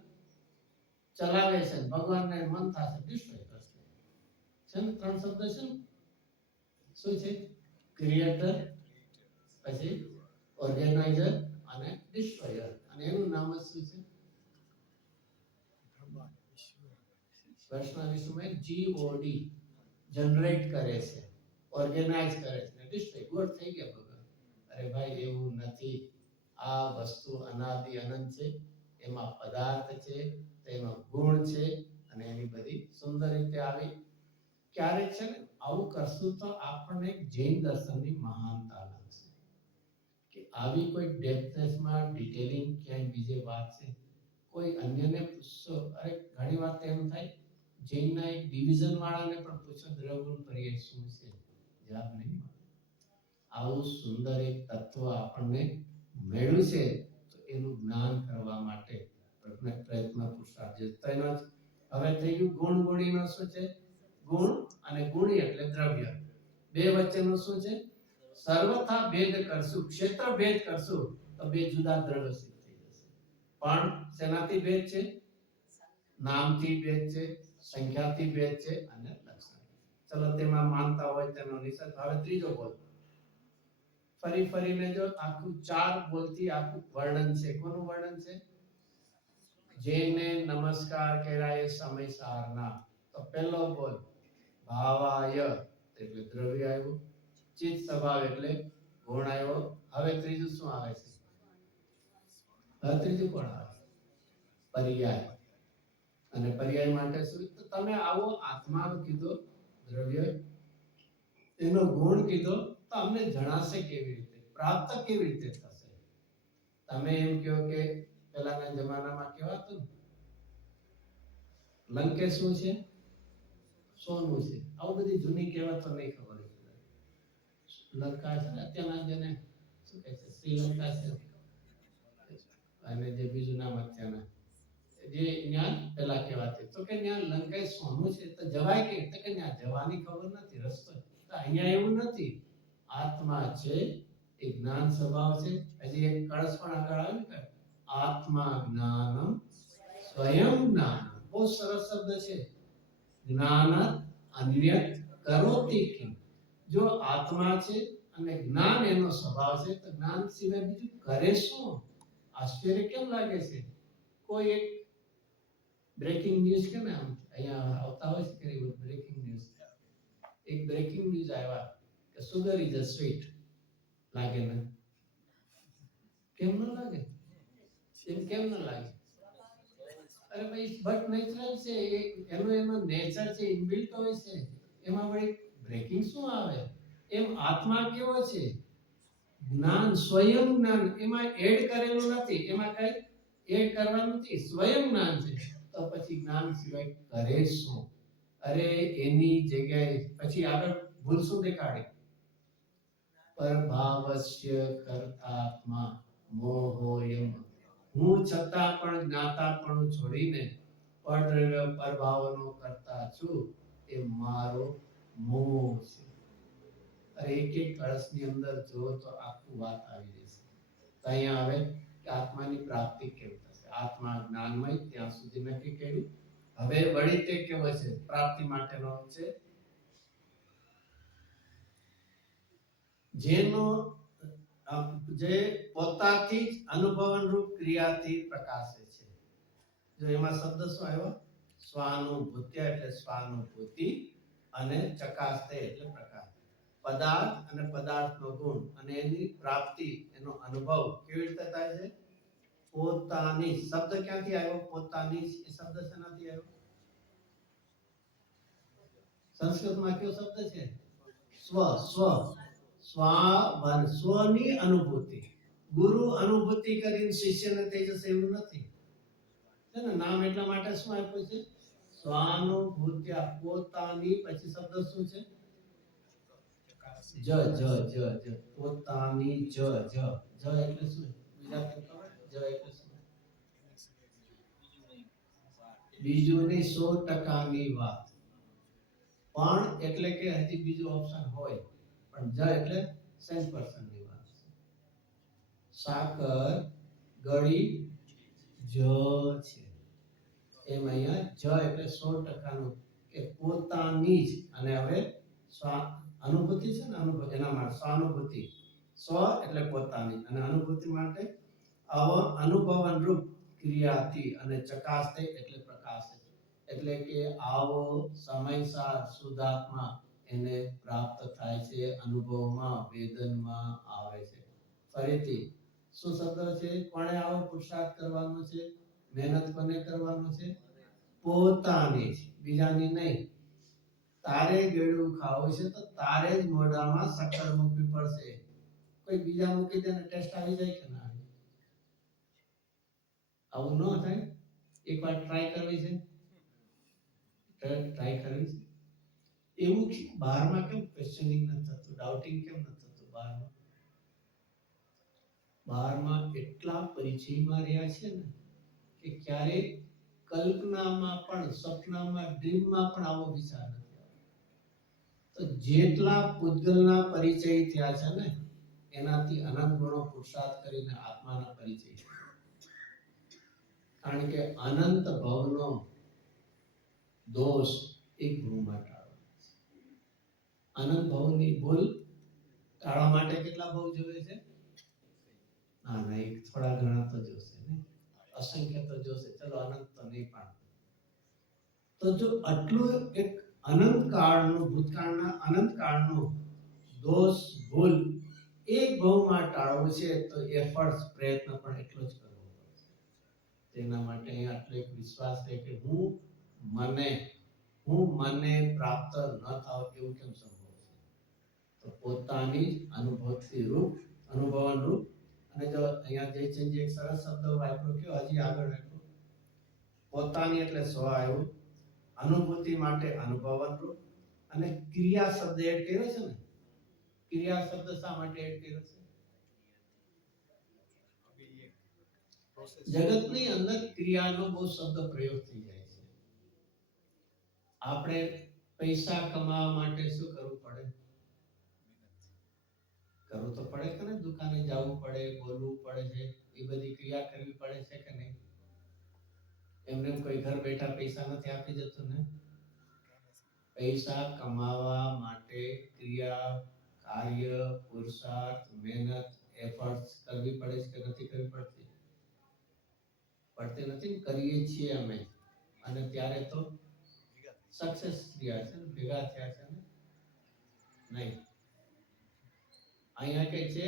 ચલાવે છે, ભગવાનને મન થશે ડિસ્ટ્રોય કરશે. છે ને ત્રણ શબ્દ છે ને, શું છે? ક્રિએટર, પછી ઓર્ગેનાઇઝર અને ડિસ્ટ્રોયર, અને એનું નામ જ શું છે? કૃષ્ણ વિષ્ણુમાં જીઓડી, જનરેટ કરે છે, ઓર્ગેનાઇઝ કરે છે, ડિસ્ટ્રોય. ગોડ થઈ ગયા ભગવાન. અરે ભાઈ એવું નથી. આ વસ્તુ અનાદિ અનંત છે, એમાં પદાર્થ છે, તેમાં ગુણ છે, અને એની બધી સુંદર રીતે આવી. ક્યારેક છે ને આવું કરશું તો આપણને જૈન દર્શનની મહાનતા લાગશે કે આવી કોઈ ડેપ્થનેસમાં ડિટેલિંગ ક્યાંય બીજે વાત છે. કોઈ અન્યને પૂછશો, અરે ઘણી વાર એમ થાય જૈનના એક ડિવિઝન વાળાને પણ પૂછો દ્રવગુણ પર્યાય શું છે, જવાબ નહીં મળે. આવું સુંદર એક તત્વ આપણને મળ્યું છે, તો એનું જ્ઞાન કરવા માટે પ્રયત્ન પુરુષાર્થ જે તેનો જ. હવે થઈ ગયું ગુણ ગુણીનો શું છે? ગુણ અને ગુણી એટલે દ્રવ્ય. બે વચ્ચેનું શું છે? સર્વથા ભેદ કરશું, ક્ષેત્ર ભેદ કરશું તો બે જુદા દ્રવ્ય સિદ્ધ થઈ જશે. પણ શેનાથી ભેદ છે? નામથી ભેદ છે, સંખ્યાથી ભેદ છે અને લક્ષણ. ચલો તેમાં માનતા હોય તેનો નિષેધ. હવે ત્રીજો બોલ. ફરી ફરીને જો આખું ચાર બોલથી આખું વર્ણન છે. કોનું વર્ણન છે? જેને નમસ્કાર કરાય સમય સારના. તો પહેલો બોલ ભાવાય એટલે દ્રવ્ય આવ્યું, ચિત્ત સ્વભાવ એટલે ગુણ આવ્યો. હવે ત્રીજું શું આવે છે? હવે ત્રીજું કોણ આવે? પર્યાય. અને પર્યાય માટે શું? તો તમે આવો આત્મા કીધો, દ્રવ્ય એનો ગુણ કીધો, તો અમને જણાશે કેવી રીતે, પ્રાપ્ત કેવી રીતે થશે? તમે એમ કહો કે પહેલાના જમાનામાં કહેવાતું લંકેશ શું છે? સોનું છે. આવું બધી જૂની કહેવાતો નહીં ખબર હોય. લંકા છે ને અત્યારના જેને શું કહે છે? શ્રીલંકા છે, અને જે બીજું નામ અત્યારના જે જ્ઞાન પેલા કહેવાતી, તો કે ત્યાં લંકાઈ સોનું છે, તો જવાય કે? તો કે ત્યાં જવાની ખબર નથી, રસ્તો. તો અહીંયા એવું નથી. આત્મા છે, એ જ્ઞાન સ્વભાવ છે. હજી એક કળશ પણ આગળ આવ્યું કે આત્મા જ્ઞાનમ સ્વયં જ્ઞાન. બહુ સરસ શબ્દ છે. જ્ઞાન અન્યત કરોતિ કિમ. જો આત્મા છે અને જ્ઞાન એનો સ્વભાવ છે, તો જ્ઞાન સિવાય બીજું કરે શું? આશ્ચર્ય કેમ લાગે છે? કોઈ એક બ્રેકિંગ ન્યૂઝ કે ને અહીંયા આવતા હોય છે કે બ્રેકિંગ ન્યૂઝ, એક બ્રેકિંગ ન્યૂઝ આવ્યા કે સુગર ઇઝ અ સ્વીટ. લાગે ને? કેમ ન લાગે? કેમ ન લાગે? અરે ભાઈ બટ નેચરલ છે, એનો નેચર છે, ઇનબિલ્ટ હોય છે. એમાં વળી બ્રેકિંગ શું આવે? એમ આત્મા કેવો છે? જ્ઞાન, સ્વયં જ્ઞાન, એમાં એડ કરેલું નથી, એમાં કઈ એડ કરવાનું નથી, સ્વયં જ્ઞાન છે. તો પછી જ્ઞાન સિવાય કરે શું? અરે એની જગ્યાએ પછી આગળ ભૂલ શું દેખાડે? પરભાવસ્ય કર્તાત્મા મોહોયમ. હું છતાં પણ જ્ઞાતાપણું છોડીને પરભાવનો કરતા છું, એ મારો મોહ છે. અરે એક એક કળશની અંદર જો તો આખું વાત આવી જશે. તો અહીંયા આવે કે આત્માની પ્રાપ્તિ કેવી થશે? આત્મા જ્ઞાનમય ત્યાં સુધી નક્કી કર્યું. હવે વળી તે કેવો છે? પ્રાપ્તિ માટેનો છે, જેનો જે પોતાથી જ અનુભવન રૂપ ક્રિયાથી પ્રકાશે છે. જો એમાં શબ્દ શું આવ્યો? સ્વાનુભૂત્ય એટલે સ્વાનુભૂતિ, અને ચકાસ્તે એટલે પ્રકાશ. પદાર્થ અને પદાર્થનો ગુણ અને એની પ્રાપ્તિ, એનો અનુભવ કેવી રીતે થાય છે? પોતાની. શબ્દ ક્યાંથી આવ્યો? પોતાની. એ શબ્દ શેનાથી આવ્યો? સંસ્કૃતમાં કયો શબ્દ છે? સ્વ. સ્વની અનુભૂતિ. ગુરુ અનુભૂતિ કરીને શિષ્યને થઈ જશે એવું નથી. છે ને? નામ એટલા માટે શું આપ્યું છે? સ્વાનુભૂત્ય. પોતાની. પછી શબ્દ શું છે? જ જ જ જ. પોતાની જ જ. જ એટલે શું? બીજા કે ખબર? જ એટલે શું? બીજું ની 100%ની વાત. પણ એટલે કે હજી બીજું ઓપ્શન હોય, પણ જ એટલે 100%ની વાત. સાકર ગળી જ છે. એમ અહીંયા જ એટલે 100%નું, કે પોતાની જ. અને હવે અનુભૂતિ છે ને, અનુભવ એના માટે સ્વાનુભૂતિ. સ્વ એટલે પોતાની, અને અનુભૂતિ માટે અનુભવન રૂપ ક્રિયાથી, અને ચકાસ્તે એટલે પ્રકાશ. એટલે કે આવો સમયસાર શુદ્ધાત્મા એને પ્રાપ્ત થાય છે, અનુભવમાં, વેદનમાં આવે છે. ફરીથી શું શબ્દ છે? કોણે આવો પુરુષાર્થ કરવાનો છે? મહેનત કોને કરવાનો છે? પોતાની જ, બીજાની નહીં. તારે ગળ્યું ખાવું છે તો તારે જ મોઢામાં શક્કર મૂકવી પડશે. કોઈ બીજા મૂકી દે ને ટેસ્ટ આવી જાય કે ના આવે? આવું ન થાય. એકવાર ટ્રાય કરવી છે, ટ્રાય કરવી છે. એવું બહારમાં કેમ ક્વેશ્ચનિંગ ન થતું? ડાઉટિંગ કેમ ન થતું બહારમાં? બહારમાં એટલા પરિચયમાં રહ્યા છે ને કે ક્યારેક કલ્પનામાં પણ, સપનામાં, ડ્રીમમાં પણ આવો વિચાર નથી આવતો. તો જેટલા પૂજ્યના પરિચય થયા છે ને, એનાથી અનંત ગણો પુરુષાર્થ કરીને આત્માના પરિચય. કારણ કે અનંત ભવનો દોષ એક ભૂમાં ટાળો. અનંત ભવની ભૂલ ટાળવા માટે કેટલા ભવ જોઈએ છે? ના ના, એક થોડા ઘણા તો જોશે ને, અસંખ્ય તો જોશે. ચલો અનંત તો નહીં પણ. તો જો આટલું એક અનંત કાળનું, ભૂતકાળના અનંત કાળનું દોષ ભૂલ એક ભવમાં ટાળવું છે, તો એફર્ટ્સ, પ્રયત્ન પણ એટલો જ કરવો પડશે. તેના માટે અહીં આટલો એક વિશ્વાસ છે કે હું મને પ્રાપ્ત ન થાવ એવું કેમ સંભવ છે? તો પોતાની અનુભવથી રૂપ, અનુભવન રૂપ. અને જો અહીંયા જયચંદજી એક સરસ શબ્દ વાપર્યો, કયો હજી આગળ રાખ્યો? પોતાની એટલે સ્વ આવ્યું, અનુભૂતિ માટે અનુભવન રૂપ, અને ક્રિયા શબ્દ એડ કર્યો છે ને. ક્રિયા શબ્દ શા માટે એડ કર્યો છે? જગતની અંદર ક્રિયાનો બહુ શબ્દ પ્રયોગ થઈ જાય છે. આપણે પૈસા કમાવા માટે શું કરવું પડે? કરવું તો પડે કે ને? દુકાને જવું પડે, બોલવું પડે છે, એ બધી ક્રિયા કરવી પડે છે કે નહીં? એમને કોઈ ઘર બેઠા પૈસા નથી આપી જતું ને. પૈસા કમાવા માટે ક્રિયા, કાર્ય, પુરુષાર્થ, મહેનત, એફર્ટ્સ કરવી પડે છે કે નથી કરવી પડતી? પડતી નથી. કરીએ છીએ અમે, અને ત્યારે તો સક્સેસ થયા છે, ભેગા થયા છે ને. નહીં. અહીંયા કે છે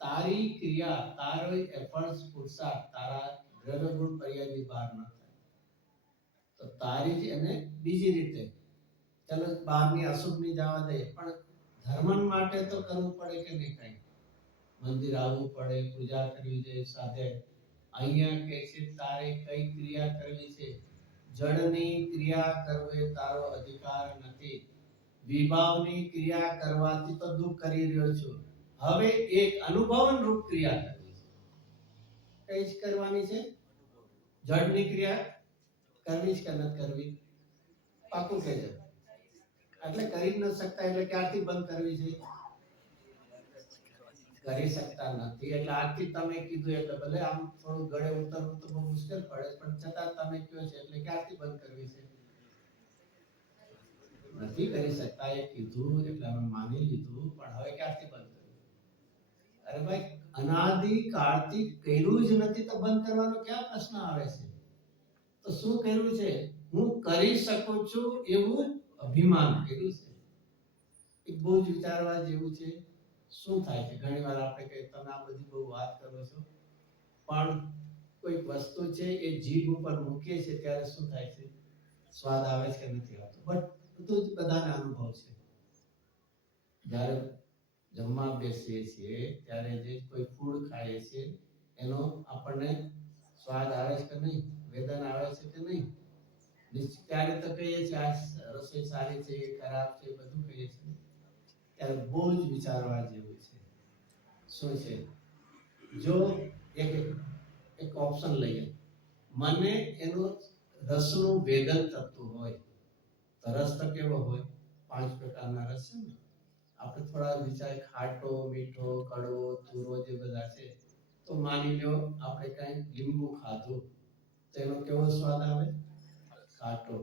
તારી ક્રિયા, તારો એફર્ટ્સ, પુરુષાર્થ તારા દ્રવ્ય ગુણ પર્યાયની બહાર ન થાય. તો તારી જ એને બીજી રીતે, ચલો બહારની અશુભની જવા દે, પણ ધર્મ માટે તો કરવું પડે કે નહીં કઈ? મંદિર આવવું પડે, પૂજા કરવી જોઈએ સાથે. અહીંયા કે છે તારે કઈ ક્રિયા કરવી છે? જળની ક્રિયા કરવે તારો અધિકાર નથી. વિભાવની ક્રિયા કરવાથી તો દુઃખ કરી રહ્યો છું. હવે એક અનુભવન રૂપ ક્રિયા કરવી છે. કઈ જ કરવાની છે? જળની ક્રિયા કરવી જ કે ન કરવી? પાકું કહેજો. એટલે કરી ન શકતા એટલે ક્યારથી બંધ કરવી છે? કરી શકતા નથી એટલે આજથી તમે કીધું એટલે ભલે આમ થોડું ગળે ઉતરવું તો બહુ મુશ્કેલ પડે પણ છતાં તમે કહો છો એટલે ક્યારથી બંધ કરવી છે? નથી કરી શકતા એ કીધું એટલે અમે માની લીધું પણ હવે ક્યારથી બંધ કરવી? અરે ભાઈ અનાદિ કાળથી કર્યું જ નથી તો બંધ કરવાનો ક્યાં પ્રશ્ન આવે છે? તો શું કર્યું છે? હું કરી શકું છું એવું અભિમાન કર્યું છે. એક બહુ જ વિચારવા જેવું છે. શું થાય છે ઘણી વાર આપણે કે તમે આ બધી બહુ વાત કરો છો પણ કોઈ વસ્તુ છે એ જીભ ઉપર મૂકીએ છે ત્યારે શું થાય છે? સ્વાદ આવે છે કે નથી આવતો? બટ બધું જ બધાને અનુભવ છે. જ્યારે જમવા બેસીએ છીએ ત્યારે જે કોઈ ફૂડ ખાઈએ છીએ એનો આપણને સ્વાદ આવે છે કે નહીં? વેદના આવે છે કે નહીં? ત્યારે તો કહીએ છીએ આ રસોઈ સારી છે ખરાબ છે બધું કહીએ છીએ. ત્યારે બહુ જ વિચારવા જેવું છે. શું છે? જો એક ઓપ્શન લઈએ, મને એનું રસનું વેદન થતું હોય તો રસ તો કેવો હોય? 5 પ્રકારના રસ છે ને. આપણે થોડા વિચાર ખાટો, મીઠો, કડવો, તુરો જે બધા છે તો માની લો આપણે કઈ લીંબુ ખાધું તો એનો કેવો સ્વાદ આવે? ખાટો.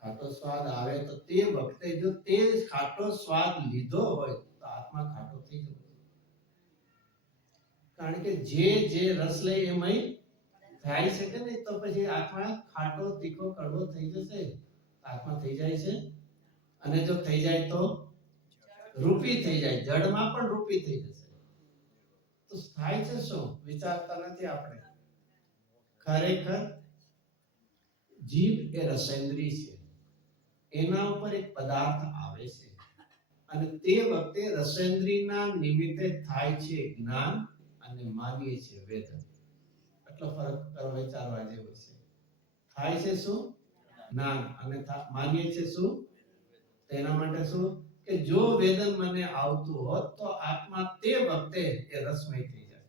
ખાટો સ્વાદ આવે તો તે વખતે જો તે ખાટો સ્વાદ લીધો હોય તો આત્મા ખાટો થઈ જશે. કારણ કે જે રસ લે એમાં થાય છે કે નહીં તો પછી આત્મા ખાટો, તીખો, કડવો થઈ જશે. આત્મા થઈ જાય છે અને જો થઈ જાય તો રૂપી થઈ જાય. જડમાં પણ રૂપી થઈ જશે. તો થાય છે શું? વિચારતા નથી આપણે. ખરેખર જીભ એ રસેન્દ્રિય છે. એના ઉપર એક પદાર્થ આવે છે અને તે વખતે રસેન્દ્રિયના નિમિત્તે થાય છે જ્ઞાન અને માનીએ છે વેદન. એટલો ફરક વિચારવા જેવો છે. થાય છે શું? જ્ઞાન અને માનીએ છે શું? તેના માટે શું કે જો વેદન મને આવતું હોત તો આત્મા તે વખતે એ રસમય થઈ જાય.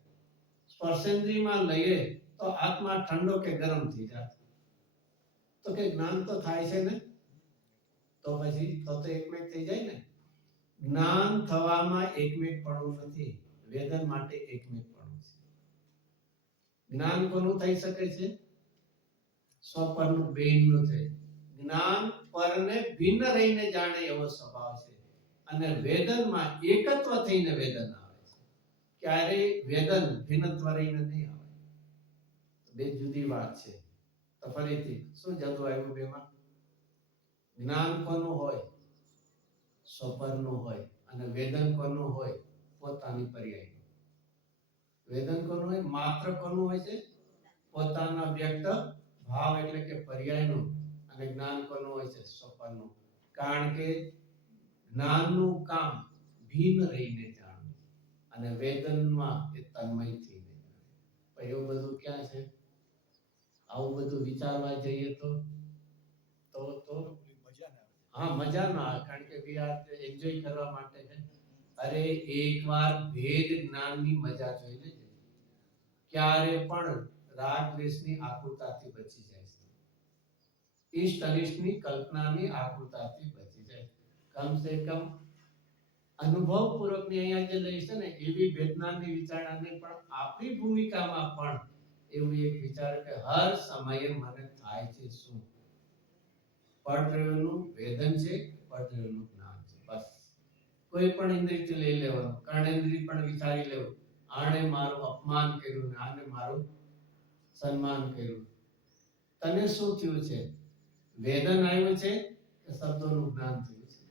સ્પર્શેન્દ્રિયમાં લઈએ તો આત્મા ઠંડો કે ગરમ થઈ જાય. તો કે જ્ઞાન તો થાય છે ને તો પછી તો એકમેક થઈ જાય ને. જ્ઞાન થવામાં એકમેકપણું નથી. વેદન માટે એકમેકપણું છે. જ્ઞાન કોનું થઈ શકે છે? સ્વપરનું બેનનું થાય. જ્ઞાન પરને ભિન્ન રહીને જાણે એવો સ્વભાવ છે અને વેદનમાં એકત્વ થઈને વેદન આવે છે. ક્યારેય વેદન ભિન્નત્વ રહીને નહીં આવે. બે જુદી વાત છે. તો ફરીથી શું જતું આવ્યું બેમાં? જ્ઞાન કોનું હોય? સ્વપરનું હોય અને વેદન કોનું હોય? પોતાની પર્યાય. વેદન કોનું હોય? માત્ર કોનું હોય છે? પોતાના વ્યક્ત ભાવ એટલે કે પર્યાયનું. અને જ્ઞાન કોનું હોય છે? સ્વપરનું. કારણ કે જ્ઞાનનું કામ ભિન્ન રહીને જાણવું અને વેદનમાં એ તન્મય થઈને જાણવું. એવું બધું ક્યાં છે? આવું બધું વિચારવા જઈએ તો હા મજા ના આવે. કારણ કે વી આર એન્જોય કરવા માટે છે. અરે એકવાર ભેદ જ્ઞાનની મજા જોઈ લેજે. ક્યારે પણ રાગ દ્વેષની આકુરતાથી બચી જાય છે. ઈષ્ટ અનિષ્ટની કલ્પનાની આકુરતાથી બચી જાય. કમસે કમ અનુભવપૂર્વકની અહીંયા જે લઈ છે ને એવી વેદનાની વિચારણાને પણ આપણી ભૂમિકામાં પણ એવું એક વિચાર કે હર સમયે મને થાય છે શું? પડદ્રવ્યનું વેદન છે, પડદ્રવ્યનું જ્ઞાન છે. બસ કોઈ પણ ઇન્દ્રિયથી લઈ લેવાનું. કર્ણેન્દ્રિય પણ વિચારી લેવું. આણે મારું અપમાન કર્યું ને આને મારું સન્માન કર્યું. તને શું થયું છે? વેદન આવ્યું છે કે શબ્દોનું જ્ઞાન થયું છે?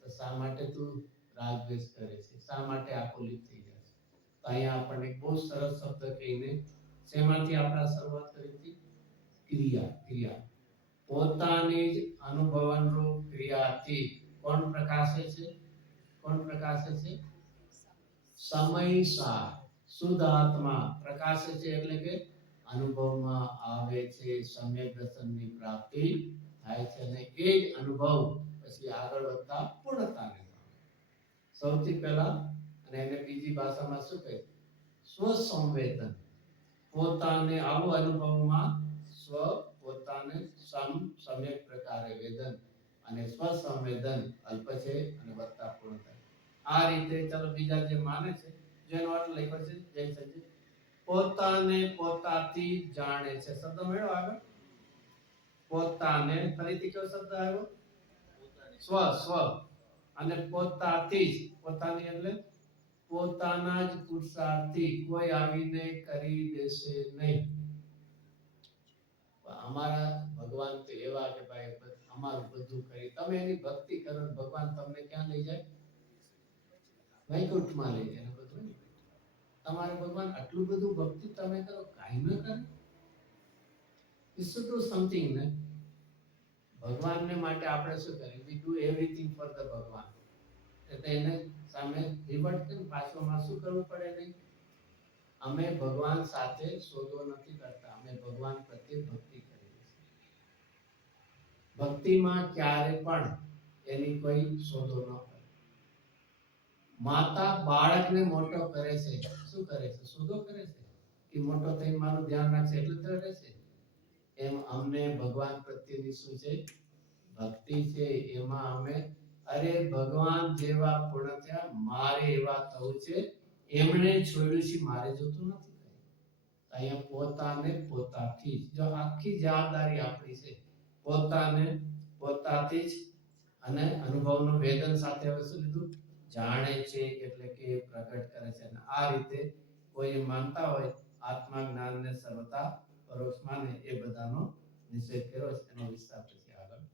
તો શા માટે તું રાગ દ્વેષ કરે છે? શા માટે આકુલિત થઈ જાય છે? તો અહીંયા આપણને બહુ સરસ શબ્દ કહીને શેમાંથી આપણે શરૂઆત કરી હતી? ક્રિયા. પોતાની જ અનુભવનરૂપ ક્રિયાથી કોણ પ્રકાશે છે? કોણ પ્રકાશે છે? સમય સાર શુદ્ધ આત્મા પ્રકાશે છે, એટલે કે અનુભવમાં આવે છે, સમ્યક દર્શનની પ્રાપ્તિ થાય છે અને એ જ અનુભવ પછી આગળ વધતા પૂર્ણતાને સૌથી પહેલા અને એને બીજી ભાષામાં શું કહે? સ્વસંવેદન. પોતાને આવો અનુભવમાં સ્વ પોતાને સમ્યક પ્રકારે વેદન અને સ્વસંવેદન અલ્પ છે અને વધતા પૂર્ણ થાય. આ રીતે ચલો બીજા જે માને છે જેનો અર્થ લખ્યો છે જય સંજય, પોતાને પોતાથી જાણે છે. શબ્દ મેળો આગળ. પોતાને ફરીથી કયો શબ્દ આવ્યો? સ્વ સ્વ અને પોતાથી જ. પોતાની એટલે પોતાના જ પુરુષાર્થથી કોઈ આવીને કરી દેશે નહીં. અમારા ભગવાન તો એવા કે ભાઈ અમારું બધું કરી, તમે એની ભક્તિ કરો, ભગવાન તમને ક્યાં લઈ જાય? વૈકુંઠમાં લઈ જાય. બધું તમારે ભગવાન આટલું બધું ભક્તિ તમે કરો, કાંઈ ન કરે. It's to do something ને. ભગવાનને માટે આપણે શું કરીએ? We do everything for the ભગવાન. એટલે એને સામે રિવર્ટ કરીને પાછળમાં શું કરવું પડે? નહીં, અમે ભગવાન સાથે સોદો નથી કરતા, અમે ભગવાન પ્રત્યે ભક્તિ કરીએ છીએ. ભક્તિમાં ક્યારે પણ એની કોઈ સોદો ન કરે. માતા બાળકને મોટો કરે છે, શું કરે છે? સોદો કરે છે કે મોટો થઈને મારું ધ્યાન રાખશે એટલે તો રહેશે. એમ અમને ભગવાન પ્રત્યેની શું છે? ભક્તિ છે. એમાં અમે અરે ભગવાન જેવા પૂર્ણ થયા, મારે એવા થવું છે, એમણે છોડ્યું છે, મારે જોતું નથી. અહીંયા પોતાને પોતાથી જ, જો આખી જવાબદારી આપણી છે, પોતાને પોતાથી જ અને અનુભવનો વેદન સાથે હવે શું લીધું? જાણે છે એટલે કે પ્રગટ કરે છે. અને આ રીતે કોઈ માનતા હોય આત્મા જ્ઞાનને સર્વતા પરોક્ષ માને, એ બધાનો નિષેધ કર્યો છે. એનો વિસ્તાર પછી આગળ.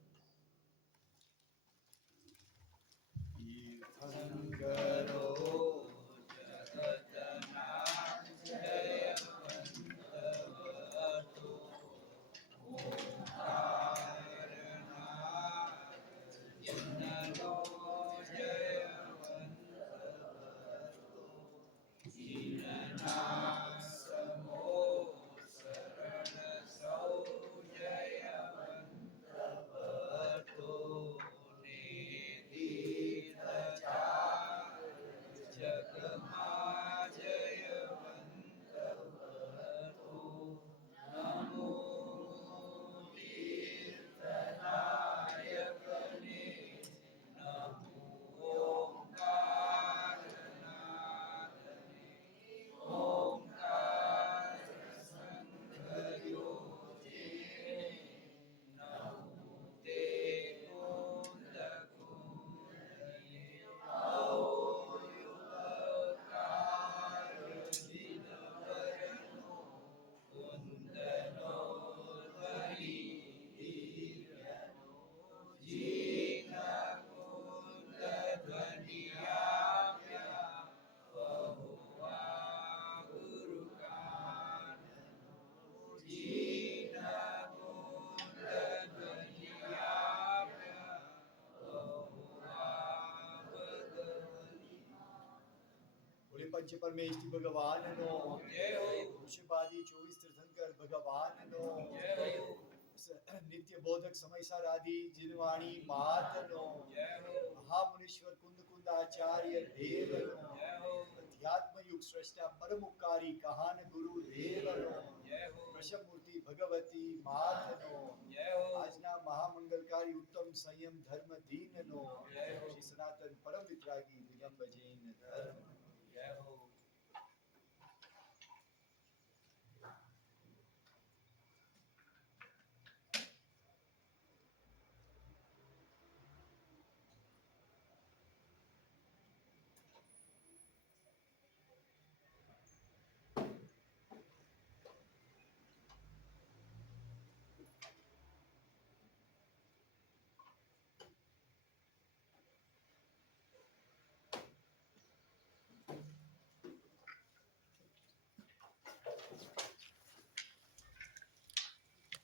पंच परमेश्वर भगवान नो जय हो। वृषभादि 24 तीर्थंकर भगवान नो जय हो। नित्य बोधक समयसार आदि जिनवाणी मात नो जय हो। महामुनीश्वर कुंद कुंदाचार्य देव नो जय हो। अध्यात्म युग श्रेष्ठा परम उपकारी कहान गुरु देव नो जय हो। प्रशमूर्ति भगवती मात नो जय हो। आजना महामंगलकारी उत्तम संयम धर्म दीन नो जय हो। श्री सनातन परम वितरागी दिगंबर जैन धर्म जय हो।